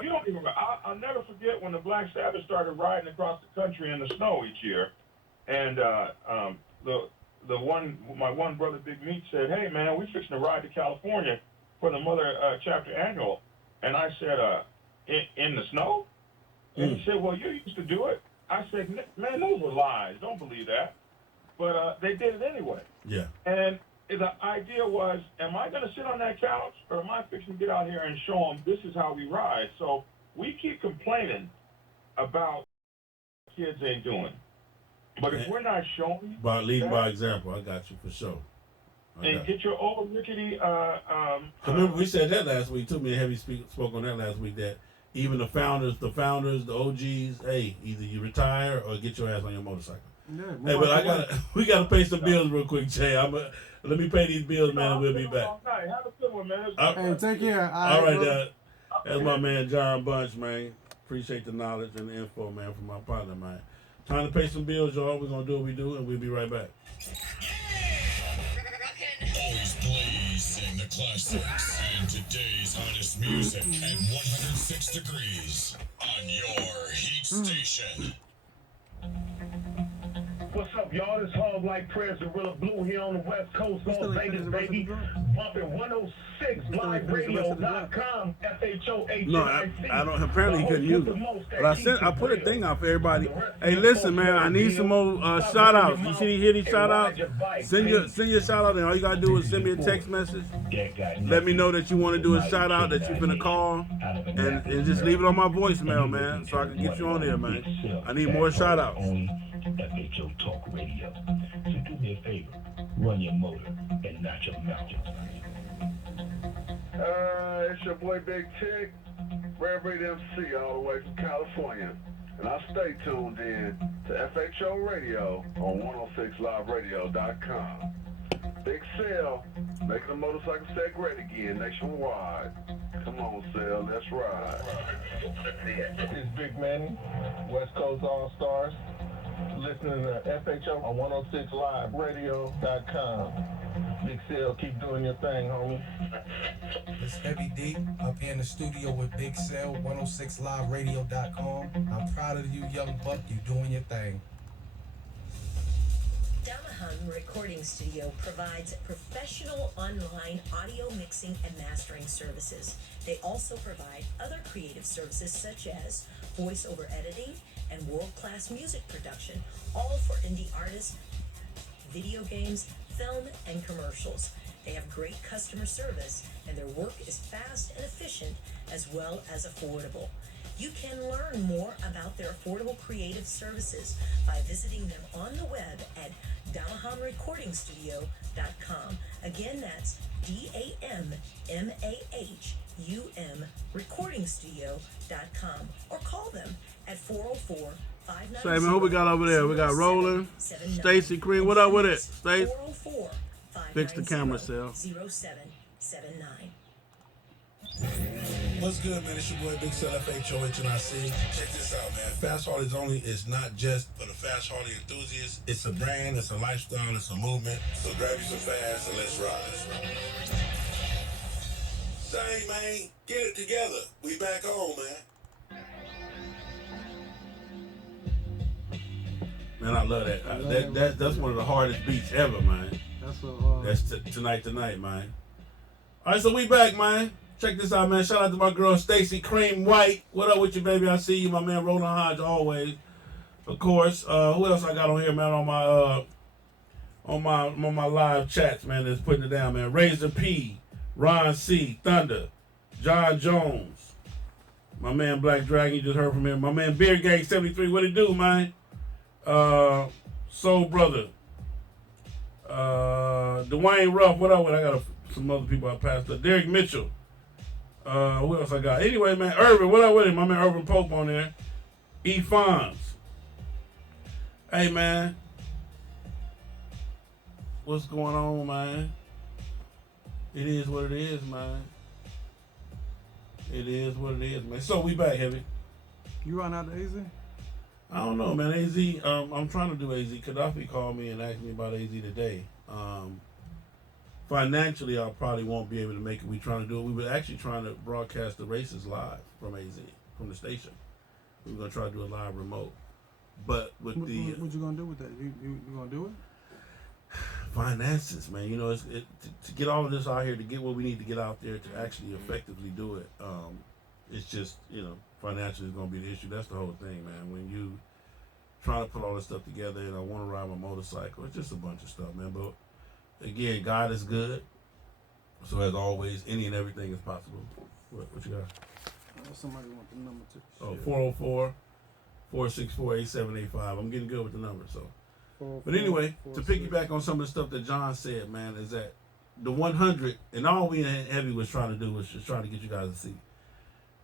You don't even ride. I'll never forget when the Black Sabbath started riding across the country in the snow each year, and my one brother, Big Meat, said, "Hey man, we fixing to ride to California for the Mother Chapter Annual," and I said, "In the snow?" And he said, "Well, you used to do it." I said, "Man, those were lies. Don't believe that." But they did it anyway. Yeah. And the idea was, am I going to sit on that couch, or am I fixing to get out here and show them this is how we ride? So we keep complaining about what kids ain't doing. But if we're not showing leading by example, I got you for sure. Get your old rickety. Remember, we said that last week too. Me and Heavy spoke on that last week. That even the founders, the OGs, hey, either you retire or get your ass on your motorcycle. Yeah, hey, but we gotta pay some bills real quick, Jay. Let me pay these bills, man, and we'll be back. Have a good one, man. Hey, take care. All right, that's my man John Bunch, man. Appreciate the knowledge and the info, man, from my partner, man. Time to pay some bills, y'all. We're gonna do what we do, and we'll be right back. Always blazing the classics and today's hottest music at 106 degrees on your heat station. What's up, y'all? It's Hog Like Prayers, Gorilla Blue here on the West Coast, Las Vegas, baby. bumping 106liveradio.com. FHOHNIC. No, I don't. Apparently, he couldn't use it. But I put a thing out for everybody. Hey, listen, man, I need some more shout outs. You hear these shout outs? Send your shout out, and all you gotta do is send me a text message. Let me know that you want to do a shout out, that you're gonna call, and just leave it on my voicemail, man, so I can get you on there, man. I need more shout outs. FHO Talk Radio. So do me a favor, run your motor and not your mouth. It's your boy Big Tick, Rivalries MC all the way from California. And I stay tuned in to FHO Radio on 106liveradio.com. Big Sale, making the motorcycle set great again nationwide. Come on, Sale, let's ride. It's Big Manny, West Coast All Stars. Listening to FHO on 106liveradio.com. Big Sale, keep doing your thing, homie. It's Heavy D up here in the studio with Big Cell, 106liveradio.com. I'm proud of you, young buck. You doing your thing. Damahan Recording Studio provides professional online audio mixing and mastering services. They also provide other creative services such as voiceover editing and world-class music production, all for indie artists, video games, film, and commercials. They have great customer service, and their work is fast and efficient as well as affordable. You can learn more about their affordable creative services by visiting them on the web at DamahanRecordingStudio.com. Again, that's DAMMAHUM recordingstudio.com, or call them at 404-590. Say, man, who we got over there? We got Roland, Stacy Cream. What up with it, Stacy? 404-590. Fix the camera, Sal. 0779. What's good, man? It's your boy Big Cell, FHOHNIC. Check this out, man. Fast Harley's only is not just for the Fast Harley enthusiasts. It's a brand, it's a lifestyle, it's a movement. So grab you some fast and let's ride. Say, man, get it together. We back on, man. Man, I love that. That's one of the hardest beats ever, man. That's tonight, man. All right, so we back, man. Check this out, man. Shout out to my girl Stacy Cream White. What up with you, baby? I see you, my man Roland Hodge, always. Of course. Who else I got on here, man? On my live chats, man. That's putting it down, man. Razor P, Ron C, Thunder, John Jones, my man Black Dragon. You just heard from him. My man Beer Gang 73. What it do, man? Soul Brother, Dwayne Ruff. What up with? I got some other people I passed up. Derek Mitchell. What else I got? Anyway, man, Irvin, what up with him? My man Irvin Pope on there. E. Fonz. Hey, man. What's going on, man? It is what it is, man. It is what it is, man. So we back, Heavy. You run out of AZ? I don't know, man. AZ, I'm trying to do AZ. Gaddafi called me and asked me about AZ today. Financially, I probably won't be able to make it. We're trying to do it. We were actually trying to broadcast the races live from AZ, from the station. We were going to try to do a live remote. But with what you going to do with that? You going to do it? Finances, man. You know, to get all of this out here, to get what we need to get out there to actually effectively do it, it's just, you know, financially is going to be the issue. That's the whole thing, man. When you trying to put all this stuff together and I want to ride my motorcycle, it's just a bunch of stuff, man. But again, God is good. So as always, any and everything is possible. What you got? Somebody want the number too. Oh, 404-464-8785. I'm getting good with the number, so. But anyway, to piggyback on some of the stuff that John said, man, is that the 100, and all we in Heavy was trying to do was just trying to get you guys to see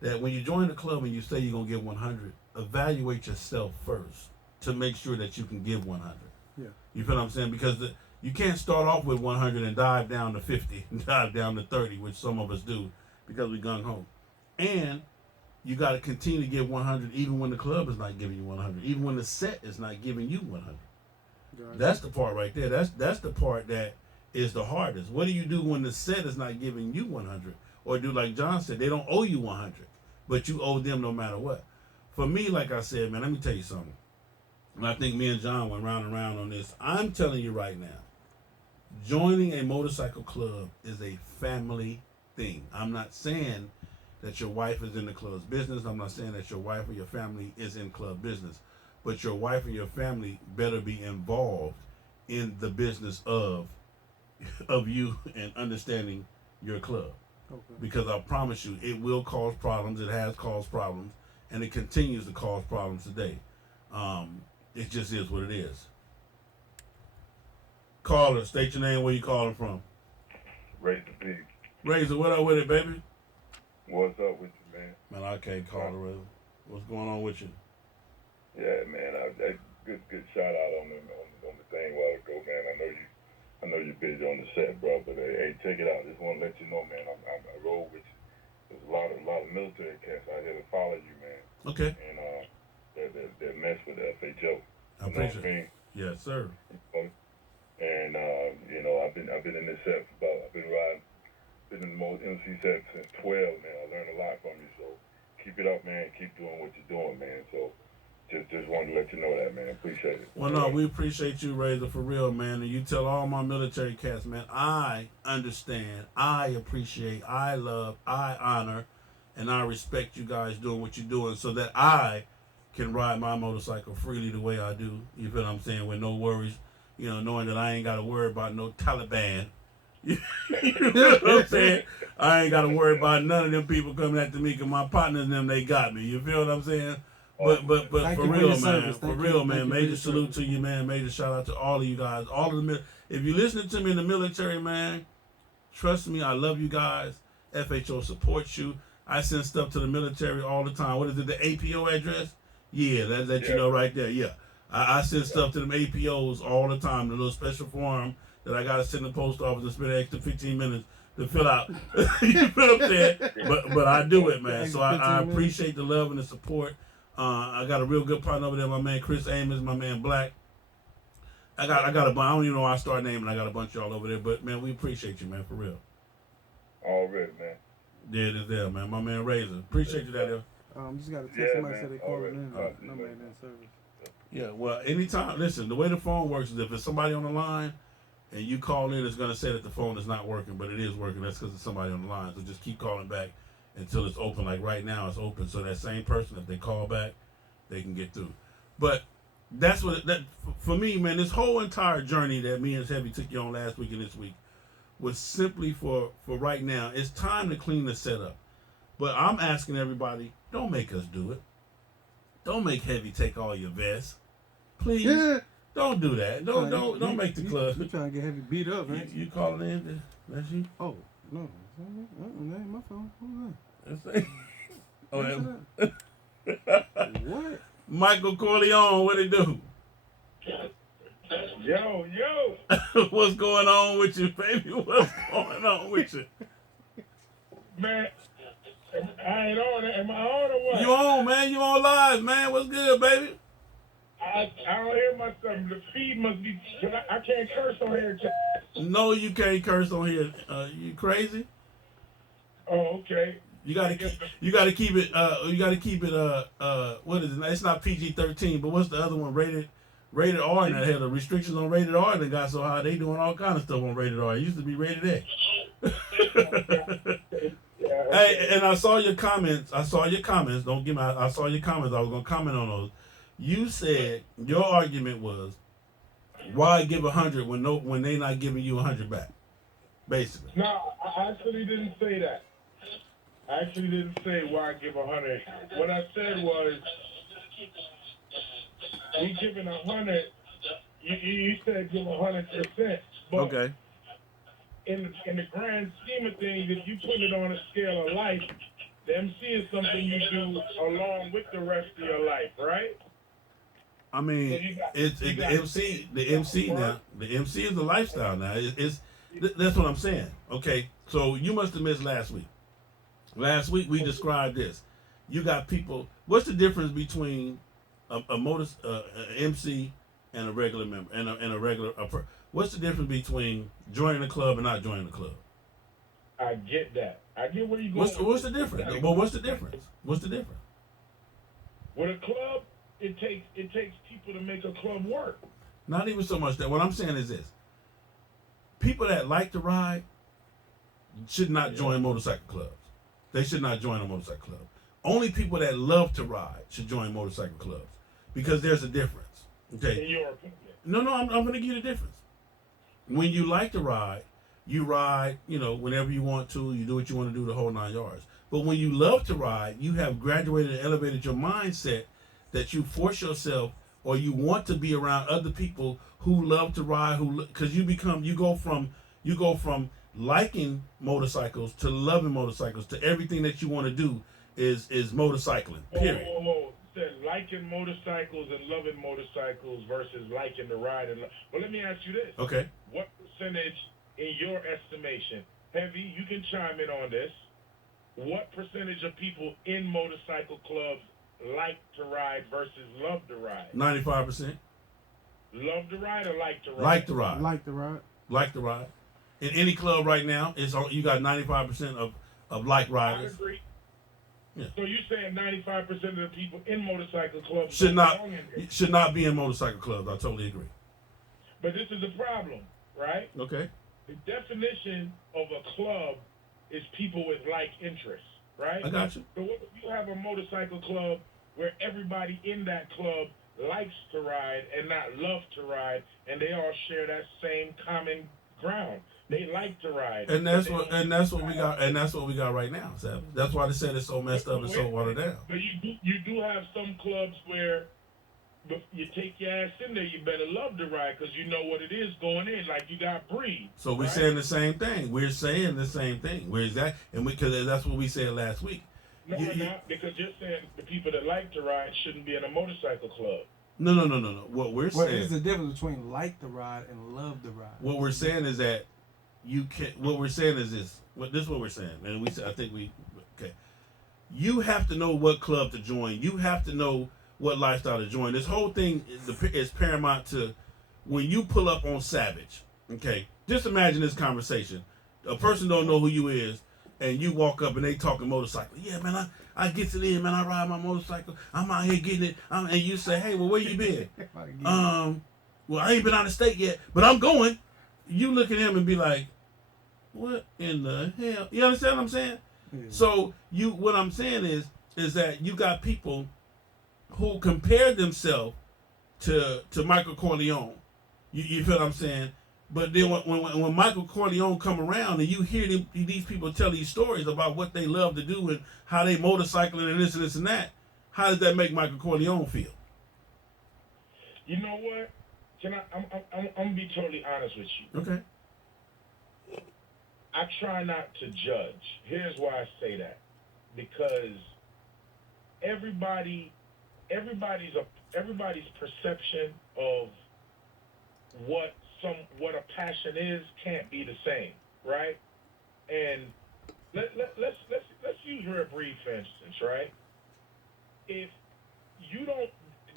that when you join the club and you say you're going to give 100, evaluate yourself first to make sure that you can give 100. Yeah. You feel what I'm saying? Because you can't start off with 100 and dive down to 50, and dive down to 30, which some of us do because we gung-ho. And you got to continue to give 100 even when the club is not giving you 100, even when the set is not giving you 100. Gotcha. That's the part right there. That's the part that is the hardest. What do you do when the set is not giving you 100? Or do like John said, they don't owe you 100, but you owe them no matter what. For me, like I said, man, let me tell you something. And I think me and John went round and round on this. I'm telling you right now, Joining a motorcycle club is a family thing. I'm not saying that your wife is in the club's business. I'm not saying that your wife or your family is in club business. But your wife and your family better be involved in the business of you and understanding your club. Okay. Because I promise you, it will cause problems. It has caused problems, and it continues to cause problems today. It just is what it is. Caller, state your name, where you calling from. Razor P. Razor, what up with it, baby? What's up with you, man? Man, I can't call the Razor. What's going on with you? Yeah, man, I good shout out on the thing a while ago, man. I know you're busy on the set, bro, but hey, check it out. Just want to let you know, man. I roll with you. There's a lot of military cats out here that follow you, man. Okay. And that mess with the FHO. I appreciate it. Yes, sir. And I've been in this set for I've been in the most MC set since 12, man. I learned a lot from you, so keep it up, man. Keep doing what you're doing, man. So just wanted to let you know that, man. Appreciate it. Well, no, we appreciate you, Razor, for real, man. And you tell all my military cats, man, I understand, I appreciate, I love, I honor, and I respect you guys doing what you're doing so that I can ride my motorcycle freely the way I do. You feel what I'm saying? With no worries, knowing that I ain't got to worry about no Taliban. You know what I'm saying? I ain't got to worry about none of them people coming after me because my partners and them, they got me. You feel what I'm saying? But for real, man, for real, man, major salute to you, man. Major shout out to all of you guys. All of the if you're listening to me in the military, man, trust me, I love you guys. FHO supports you. I send stuff to the military all the time. What is it, the APO address? Yeah, that you know right there. Yeah, I send stuff to them APOs all the time. The little special form that I gotta send to the post office and spend an extra 15 minutes to fill out. You know what I'm saying? But I do it, man. So I appreciate the love and the support. I got a real good partner over there, my man Chris Amos, my man Black. I got a bunch. I don't even know why I start naming. I got a bunch of y'all over there, but man, we appreciate you, man, for real. Already, man. Yeah, it is there, man. My man Razor, appreciate you, that there. Just got to text somebody said they calling in. Number ain't in service. Yeah, well, anytime. Listen, the way the phone works is if it's somebody on the line and you call in, it's gonna say that the phone is not working, but it is working. That's because it's somebody on the line. So just keep calling back until it's open. Like right now, it's open. So that same person, if they call back, they can get through. But that's that for me, man. This whole entire journey that me and Heavy took you on last week and this week was simply for right now. It's time to clean the setup. But I'm asking everybody, don't make us do it. Don't make Heavy take all your vests, please. Yeah. Don't do that. Don't make the club. You trying to get Heavy beat up, right? You calling in? That's you? Oh no, that ain't my phone. Who's that? What? Michael Corleone, what it do? Yo. What's going on with you, baby? What's going on with you? Man, I ain't on it. Am I on or what? You on, man. You on live, man. What's good, baby? I don't hear myself. The feed must be... I can't curse on here. No, you can't curse on here. You crazy? Oh, okay. You gotta keep it. You gotta keep it. What is it? It's not PG-13, but what's the other one? Rated R. And they had the restrictions on rated R. They got so high they doing all kind of stuff on rated R. It used to be rated A. Hey, and I saw your comments. Don't give me. I saw your comments. I was gonna comment on those. You said your argument was, why give 100 when they not giving you 100 back, basically. No, I actually didn't say that. I actually didn't say why give 100. What I said was, we giving 100. You said give 100%. But okay. In the grand scheme of things, if you put it on a scale of life, the MC is something you do along with the rest of your life, right? I mean, the MC is a lifestyle now. That's what I'm saying. Okay, so you must have missed last week. Last week we described this. You got people. What's the difference between an MC and a regular member and a regular? What's the difference between joining a club and not joining the club? I get that. I get where you're going. What's the difference? Well, what's the difference? What's the difference? With a club, it takes people to make a club work. Not even so much that. What I'm saying is this: people that like to ride should not join motorcycle clubs. They should not join a motorcycle club. Only people that love to ride should join motorcycle clubs because there's a difference. Okay. In your opinion. No, I'm going to give you the difference. When you like to ride, you ride, whenever you want to. You do what you want to do the whole 9 yards. But when you love to ride, you have graduated and elevated your mindset that you force yourself or you want to be around other people who love to ride, because you go from liking motorcycles to loving motorcycles to everything that you want to do is motorcycling. Period. Said liking motorcycles and loving motorcycles versus liking to ride and well, let me ask you this. Okay. What percentage, in your estimation, Heavy, you can chime in on this, what percentage of people in motorcycle clubs like to ride versus love to ride? 95%. Love to ride or like to ride? Like to ride. Like to ride. Like to ride. In any club right now, you got 95% of like riders. I agree. Yeah. So you're saying 95% of the people in motorcycle clubs should not be in motorcycle clubs. I totally agree. But this is a problem, right? Okay. The definition of a club is people with like interests, right? I got you. So what if you have a motorcycle club where everybody in that club likes to ride and not love to ride, and they all share that same common ground? They like to ride, and that's what we got right now, Sam. That's why they said it's so messed up and so watered down. But you do have some clubs where you take your ass in there, you better love to ride because you know what it is going in. Like you got breed. So we're saying the same thing. We're saying the same thing. Because that's what we said last week. No, we're not, because you're saying the people that like to ride shouldn't be in a motorcycle club. No. What we're saying. What is the difference between like to ride and love to ride? What we're saying is that what we're saying is this. This is what we're saying, and okay. You have to know what club to join. You have to know what lifestyle to join. This whole thing is paramount to when you pull up on Savage. Okay, just imagine this conversation. A person don't know who you is, and you walk up and they talking motorcycle. Yeah, man, I get it in, man. I ride my motorcycle. I'm out here getting it. And you say, hey, well, where you been? Well, I ain't been out of state yet, but I'm going. You look at him and be like, what in the hell? You understand what I'm saying? Yeah. So what I'm saying is that you got people who compare themselves to Michael Corleone. You feel what I'm saying? But then when Michael Corleone come around and you hear these people tell these stories about what they love to do and how they motorcycling and this and that, how does that make Michael Corleone feel? You know what? I'm gonna be totally honest with you. Okay. I try not to judge. Here's why I say that. Because everybody's perception of what a passion is can't be the same, right? And let's use Rivalries for instance, right? If you don't,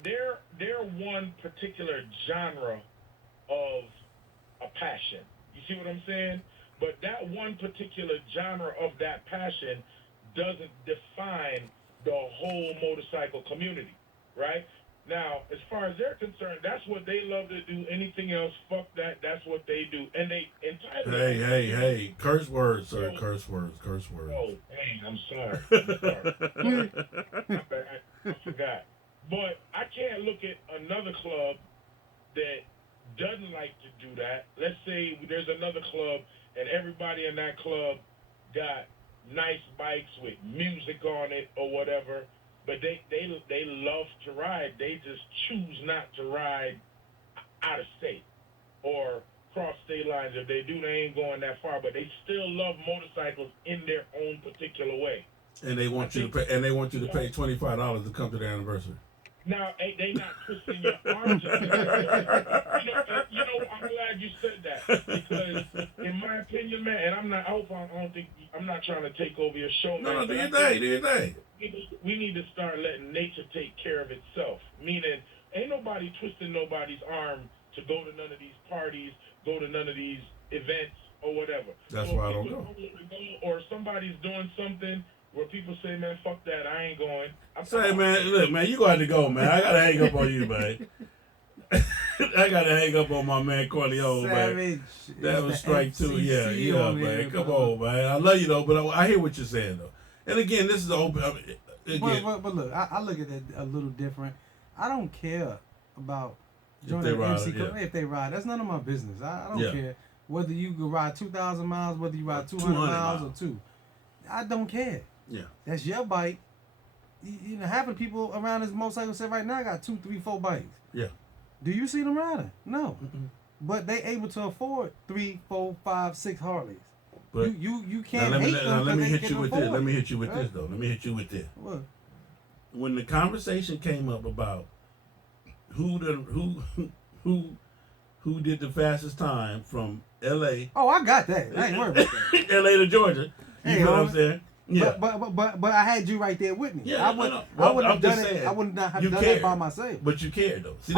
they're one particular genre of a passion. You see what I'm saying? But that one particular genre of that passion doesn't define the whole motorcycle community, right? Now, as far as they're concerned, that's what they love to do. Anything else, fuck that. That's what they do. And they entitled. Hey. Curse words, sir. Curse words. Oh, hey, I'm sorry. I forgot. But I can't look at another club that doesn't like to do that. Let's say there's another club and everybody in that club got nice bikes with music on it or whatever, but they love to ride. They just choose not to ride out of state or cross state lines. If they do, they ain't going that far, but they still love motorcycles in their own particular way. And they want you to pay. And they want you to pay $25 to come to their anniversary. Now, they not twisting your arms. I'm glad you said that because, in my opinion, man, and I'm not trying to take over your show, man. No, do your thing. We need to start letting nature take care of itself. Meaning, ain't nobody twisting nobody's arm to go to none of these parties, go to none of these events or whatever. That's why I don't go. Or somebody's doing something where people say, man, fuck that, I ain't going. Man, look, man, you got to go, man. I got to hang up on you, man. I gotta hang up on my man Corleone, man. That was strike two. Yeah, man. Come on, man. I love you though, but I hear what you're saying though. And again, this is open. But look, I look at it a little different. I don't care about joining the MC if they ride. That's none of my business. I don't care whether you can ride 2,000 miles, whether you ride 200 miles or 2. I don't care. Yeah, that's your bike. You know, having people around this motorcycle say right now, I got 2, 3, 4 bikes. Yeah. Do you see them riding? No. But they able to afford 3, 4, 5, 6 Harleys. But you can't hate them. Let me hit you with this. Let me hit you with this though. Let me hit you with this. What? When the conversation came up about who did the fastest time from L.A. Oh, I got that. I ain't worried about that. L.A. to Georgia. You know what I'm saying? Yeah. But I had you right there with me. Yeah, I wouldn't have done it. I would not have done it by myself. But you cared though. See,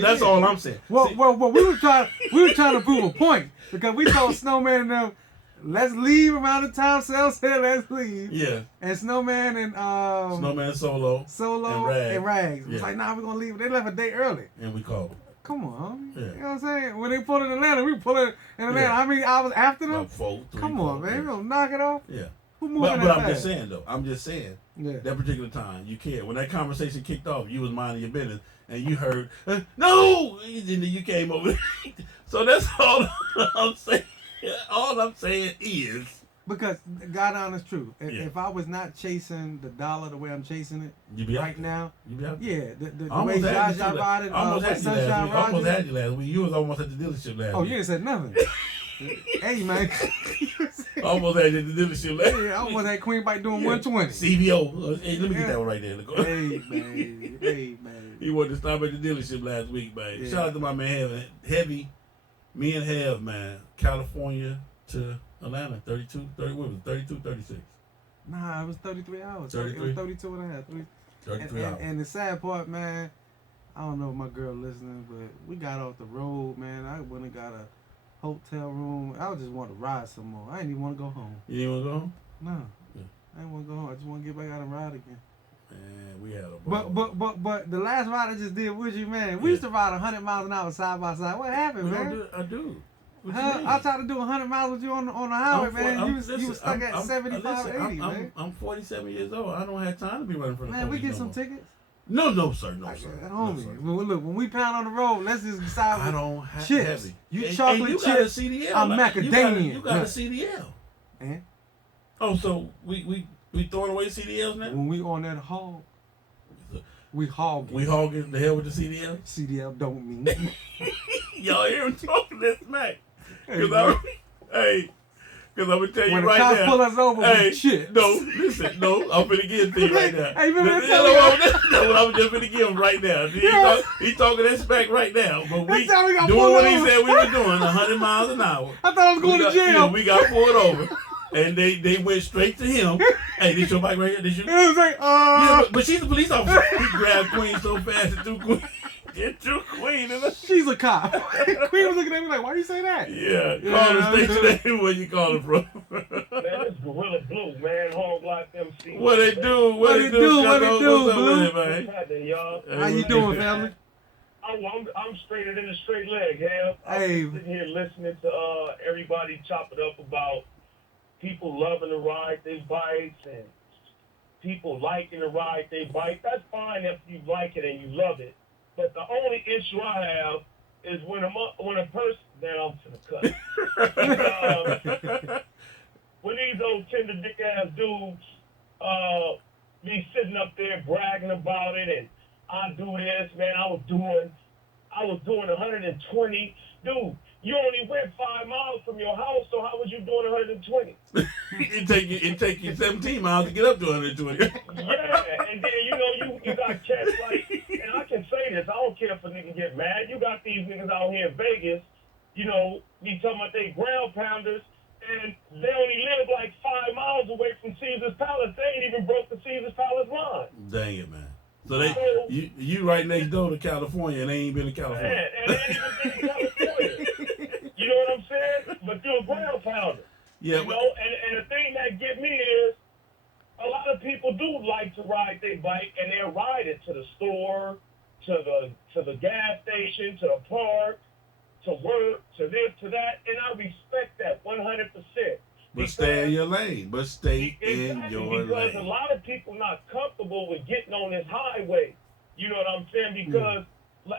that's all I'm saying. Well, we were trying to prove a point because we told Snowman and them, let's leave around the time Sal said let's leave. Yeah. And Snowman and Solo and Rags. It was like, nah, we're gonna leave. They left a day early. And we called them. Come on. Yeah. You know what I'm saying? When they pulled in Atlanta, we pulled in Atlanta. How many hours after them? About 4, 3, Come on, man. We're gonna knock it off. Yeah. Who moving but I'm just saying though. I'm just saying that particular time you cared. When that conversation kicked off, you was minding your business and you heard no, and then you came over. So that's all I'm saying. All I'm saying is because God honest truth. If I was not chasing the dollar the way I'm chasing it now, you'd be out. Yeah, the way Jaja riding, almost had you last week. You was almost at the dealership last week. Oh, you ain't said nothing. Hey man, almost had you at the dealership last week. Yeah, I almost had Queen Bike doing 120. CVO. Hey, let me get that one right there. Hey man. He wanted to stop at the dealership last week, man. Yeah. Shout out to my man Heavy. Me and Hev, man. California to Atlanta, 32, 36. Nah, it was 33 hours. 33? It was 32 and a half. 33 hours. And the sad part, man, I don't know if my girl listening, but we got off the road, man. I went and got a hotel room. I just want to ride some more. I didn't even want to go home. You didn't want to go home? No. Yeah. I didn't want to go home. I just want to get back out and ride again. Man, we had a ball. But the last ride I just did with you, man, we used to ride 100 miles an hour side by side. What happened, man? I do. I tried to do 100 miles with you on the highway, man. You was stuck at 75, 80, man. I'm 47 years old. I don't have time to be running for the police. Man, we get some tickets. No, sir. Homie, look, when we pound on the road, let's just decide. I don't have chips. Heavy. You chocolate you chips. Got a CDL. I'm macadamia. You got a CDL. And? Oh, so we throwing away CDLs now? When we on that hog, we hogging. We hogging the hell with the CDL? CDL don't mean. Y'all hear him talking that smack. Because I'm going to tell you when right now. When the cops pull us over, shit. No, listen, I'm finna give it to you right now. Hey, what I'm just finna give him right now. He talking that smack right now. But we doing what he said we were doing, 100 miles an hour. I thought I was going to jail. Yeah, we got pulled over. And they went straight to him. Hey, this your bike right here? This you? It was like, yeah, but she's a police officer. He grabbed Queen so fast and threw Queen. Get your Queen. She's a cop. Queen was looking at me like, why you say that? Yeah, call the station name where you calling from. Man, it's Gorilla Blue, man. Hog Life MC. What they do? What they do? What's up with it, man? What's happening, y'all? How you doing, family? I'm straighter than a straight leg, Hell. I'm sitting here listening to everybody chop it up about people loving to ride their bikes and people liking to ride their bike. That's fine if you like it and you love it. But the only issue I have is when a person, man, I'm to the cut. When these old tender dick ass dudes be sitting up there bragging about it and I do this, man, I was doing 120. Dude, you only went 5 miles from your house, so how was you doing 120? It take you 17 miles to get up to 120. Yeah, and then you got cats like, and I can say this, I don't care if a nigga get mad. You got these niggas out here in Vegas, be talking about they ground pounders, and they only live like 5 miles away from Caesar's Palace. They ain't even broke the Caesar's Palace line. Dang it, man. So you right next door to California and they ain't been to California. Man, and they ain't even been to California. You know what I'm saying? But you're a ground pounder. Yeah. And the thing that get me is a lot of people do like to ride their bike and they'll ride it to the store to the gas station, to the park, to work, to this, to that, and I respect that 100%. But stay in your lane. But stay in Exactly, your because lane. a lot of people not comfortable with getting on this highway. You know what I'm saying? Because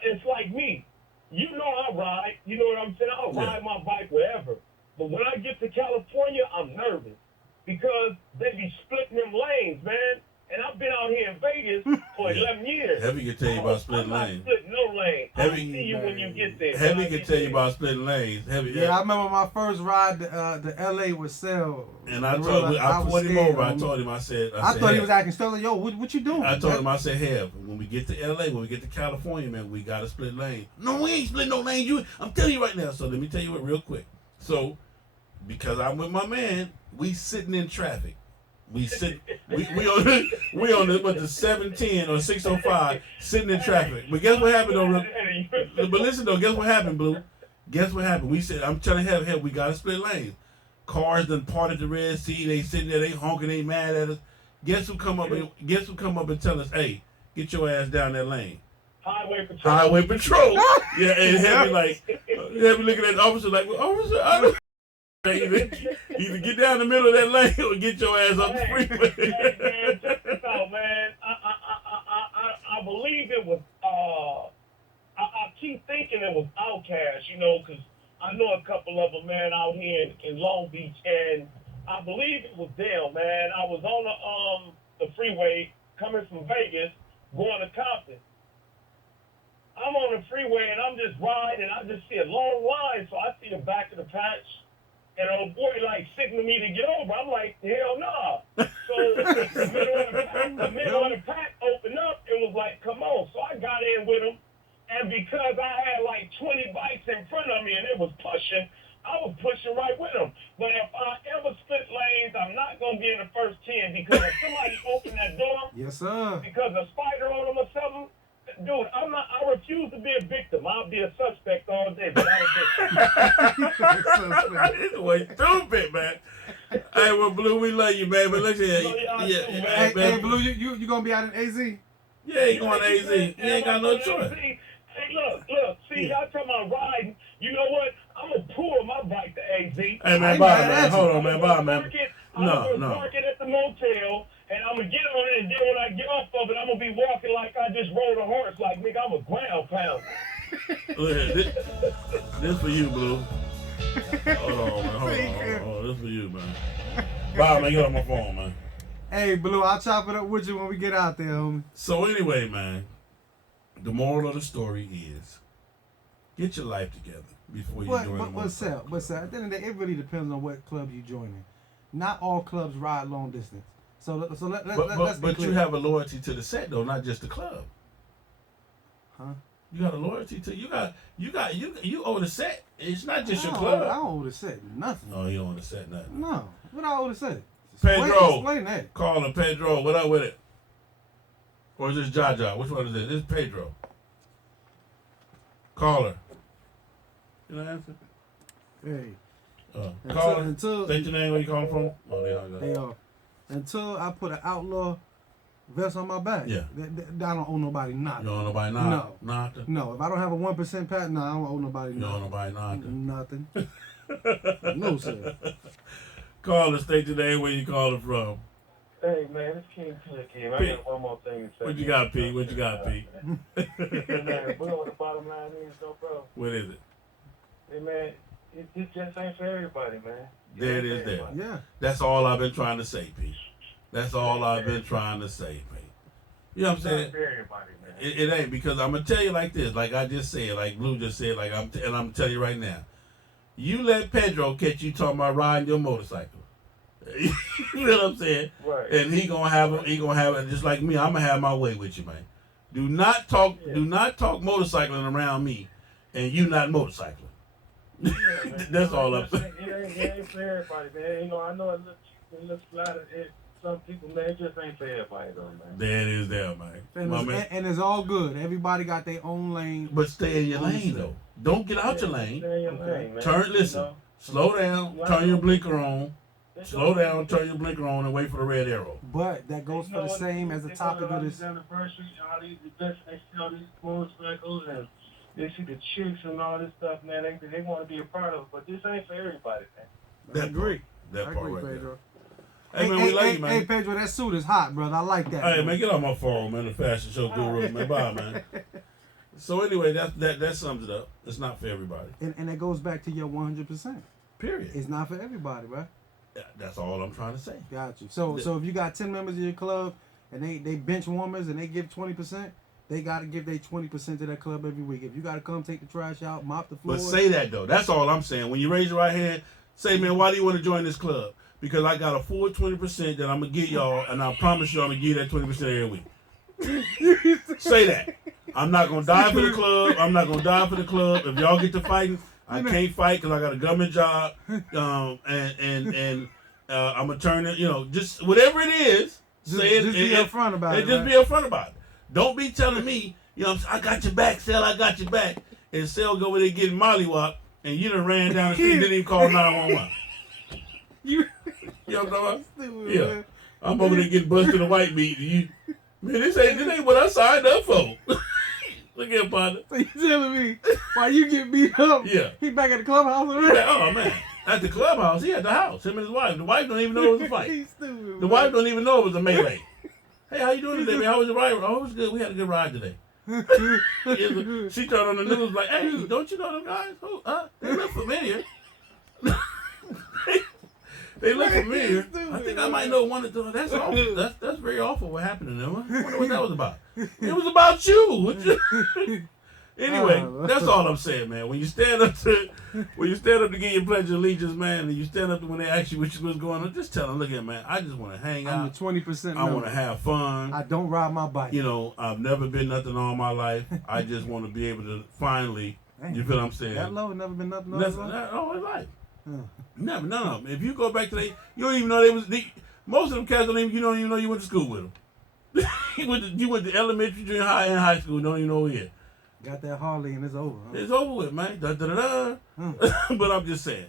it's like me. You know I ride. You know what I'm saying? I'll ride my bike wherever. But when I get to California, I'm nervous because they be splitting them lanes, man. And I've been out here in Vegas for 11 years. Heavy can tell you about splitting I'm lanes. not splitting no lane. I'll Heavy, see you when you get there. Heavy can tell you about splitting lanes. Heavy, Yeah, I remember my first ride to LA with Sel. And I pulled him over. I told him, I said, thought he was acting stupid. Yo, what you doing? I told him, I said, hey, when we get to LA, when we get to California, man, we got to split lanes. No, we ain't splitting no lanes. I'm telling you right now. So let me tell you what real quick. So, because I'm with my man, we sitting in traffic. We on the 710 or 605 sitting in traffic. But guess what happened though? But listen though, guess what happened, Blue? Guess what happened? We said, I'm telling him, hey, we gotta split lanes. Cars done parted the Red Sea. They sitting there, they honking, they mad at us. Guess who come up and tell us, hey, get your ass down that lane? Highway Patrol. Yeah, and Heavy looking at the officer like, well, officer, I don't. Either get down the middle of that lane or get your ass up the freeway. Hey, man, check this out, man. I believe it was, I keep thinking it was Outkast, you know, because I know a couple of them, man, out here in Long Beach, and I believe it was them, man. I was on the freeway coming from Vegas, going to Compton. I'm on the freeway, and I'm just riding, and I just see a long line, so I see the back of the patch. And old boy like signaling me to get over. I'm like, hell no. So the middle of the pack opened up and was like, come on. So I got in with him. And because I had like 20 bikes in front of me and it was pushing, I was pushing right with him. But if I ever split lanes, I'm not going to be in the first 10 because if somebody opened that door, yes, sir, because a spider on them or something, dude, I refuse to be a victim. I'll be a suspect all day, but not a victim. This way stupid, man. Hey, well, Blue, we love you, man. But look here. Hey, Blue, you gonna be out in AZ? Yeah, he going to AZ. He ain't got no choice. Hey, look. See, y'all talking about riding. You know what? I'm going to pull my bike to AZ. Hey, man, bye, man. Hold on, man. Bye, man. I'm going to park it at the motel. And I'm going to get on it, and then when I get off of it, I'm going to be walking like I just rode a horse, like, nigga, I'm a ground pounder. This for you, Blue. Hold on, man. Hold on. This for you, man. Bye, man. Get on my phone, man. Hey, Blue, I'll chop it up with you when we get out there, homie. So anyway, man, the moral of the story is, get your life together before you join them. But Sal, at the end of the day, it really depends on what club you join in. Not all clubs ride long distance. So let's but you have a loyalty to the set though, not just the club. Huh? You got a loyalty to you owe the set. It's not just your club. I don't owe the set nothing. Oh, you don't owe the set nothing. No, what I owe the set? Pedro, explain that. Call him Pedro. What up with it? Or is this Jaja? Which one is this? This is Pedro. Call her. You know answer? Hey. Call her. State your name where you calling from. Oh, they hung up. Hey, until I put an outlaw vest on my back, I don't owe nobody nothing. You don't owe nobody nothing? No. Nothing? No, if I don't have a 1% patent, I don't owe nobody nothing. You don't owe nobody nothing? No, sir. Call her, state your name where you calling from. Hey, man, it's King Click here. I got one more thing to say. What you got, Pete? What the bottom line is, though, bro. What is it? Hey, man, it just ain't for everybody, man. There it is there. Yeah. That's all I've been trying to say, Pete. That's all I've been trying to say, Pete. You know what I'm saying? Not for everybody, man. It ain't, because I'm going to tell you like this, like I just said, like Blue just said, and I'm telling you right now. You let Pedro catch you talking about riding your motorcycle. You know what I'm saying? Right. And he gonna have it just like me. I'm gonna have my way with you, man. Do not talk motorcycling around me, and you not motorcycling. Yeah, That's all I'm saying. It ain't for everybody, man. You know, I know it looks flat. Some people, man, it just ain't for everybody, though, man. There it is, there, man. And it's all good. Everybody got their own lane. But stay in your lane, though. Don't get out your lane. Stay in your lane, man. Listen. Slow down. Turn your blinker on. Slow down, turn your blinker on, and wait for the red arrow. But that goes for the same as the topic of this. Anniversary, all these events, they see all these motorcycles and they see the chicks and all this stuff, man. They want to be a part of it, but this ain't for everybody, man. I agree. That I part agree, right Pedro. there. Hey, man, we love you, man. Hey, Pedro, that suit is hot, brother. I like that. Hey, man, get off my phone, man. The fashion show guru, man. Bye, man. So anyway, that sums it up. It's not for everybody. And it goes back to your 100%. Period. It's not for everybody, right? That's all I'm trying to say. Got you. So if you got 10 members in your club and they bench warmers and they give 20%, they got to give their 20% to that club every week. If you got to come take the trash out, mop the floor. But say that, though. That's all I'm saying. When you raise your right hand, say, man, why do you want to join this club? Because I got a full 20% that I'm going to get y'all, and I promise you I'm going to give you that 20% every week. Say that. I'm not going to die for the club. I'm not going to die for the club. If y'all get to fighting, I can't fight because I got a government job. And I'm going to turn it, just whatever it is. Say it. Just be upfront about it. Just be upfront about it. Don't be telling me, I got your back, Sel, I got your back. And Sel go over there getting mollywopped, and you done ran down the street and didn't even call 911. You know what I'm talking about? Yeah. I'm over there getting busted in a white meat. Man, this ain't what I signed up for. Look here, partner. So you telling me why you get beat up? Yeah. He back at the clubhouse already? Oh, man. At the clubhouse, he at the house. Him and his wife. The wife don't even know it was a fight. He's stupid, the wife don't even know it was a melee. Hey, how you doing today, man? How was your ride? Oh, it was good. We had a good ride today. She turned on the news like, hey, don't you know them guys? They look familiar. They look familiar. I think I might know one or two. That's awful. That's very awful what happened to them. I wonder what that was about. It was about you. Anyway, that's all I'm saying, man. When you stand up to get your pledge of allegiance, man, and you stand up to when they ask you what's going on, just tell them, look here, man, I just want to hang out. I'm a 20%. I want to have fun. I don't ride my bike. I've never been nothing all my life. I just want to be able to finally, you feel what I'm saying? That low, never been nothing all his life. Never, none of them. If you go back to you don't even know most of them cats you don't even know you went to school with them. you went to elementary, junior high, and high school, don't even know yet. Got that Harley and it's over. Huh? It's over with, man. But I'm just saying.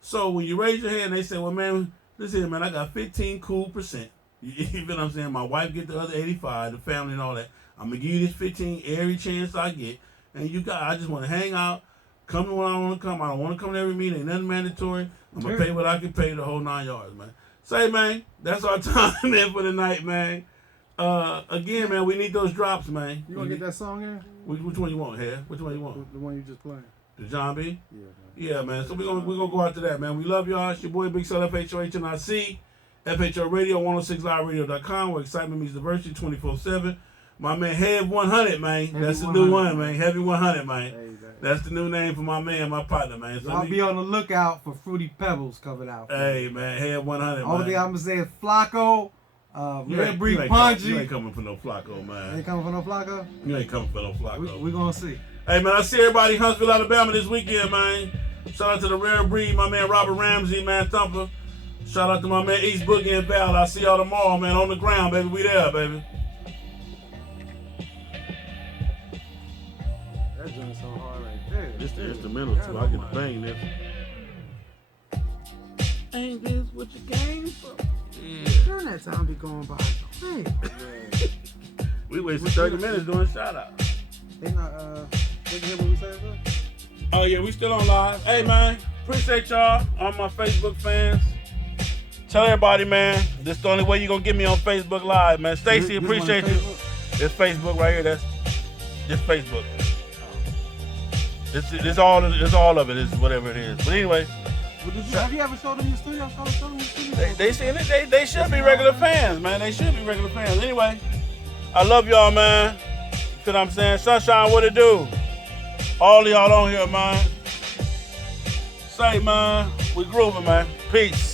So when you raise your hand, they say, well, man, listen here, man, I got 15 cool %. You feel what I'm saying? My wife get the other 85, the family and all that. I'm going to give you this 15 every chance I get. And I just want to hang out. Come to when I want to come. I don't want to come to every meeting. Ain't nothing mandatory. I'm going to pay what I can pay the whole 9 yards, man. Say, man, that's our time, man, for the night, man. Again, man, we need those drops, man. You want to get that song in? Which one you want, here? Which one you want? The one you just played. The John B? Yeah, man. Yeah, man. So we're gonna go out to that, man. We love y'all. It's your boy Big Cell FHOHNIC. FHO Radio, 106liveradio.com, where excitement meets diversity 24/7. My man Head 100, man. That's the new one, man. Heavy 100, man. Hey, that's the new name for my man, my partner, man. So I'll be on the lookout for Fruity Pebbles coming out. Hey, man. Head 100, man. Only thing I'm going to say is Flacco, Red Breed Punchy. You ain't coming for no Flacco, man. Ain't coming for no Flacco? You ain't coming for no Flacco. We going to see. Hey, man, I see everybody in Huntsville, Alabama this weekend, man. Shout out to the Rare Breed, my man Robert Ramsey, man, Thumper. Shout out to my man East Boogie and Val. I'll see y'all tomorrow, man, on the ground, baby. We there, baby. That joint's so hard right there. This the instrumental, too. I can bang this. Ain't this what you came for? Yeah. Turn that time be going by quick. Yeah. We wasted 30 minutes doing shout-outs. They not, did you hear what we said, bro? Oh, yeah, we still on live. Hey, man, appreciate y'all, all my Facebook fans. Tell everybody, man, this is the only way you're going to get me on Facebook Live, man. Stacy, appreciate you. It's Facebook right here. That's Facebook. It's all of it. It's whatever it is. But anyway. Have you ever showed them your studio? Show them your studio? They should be regular fans, man. They should be regular fans. Anyway, I love y'all, man. You know what I'm saying? Sunshine, what it do? All of y'all on here, man. Say, man, we grooving, man. Peace.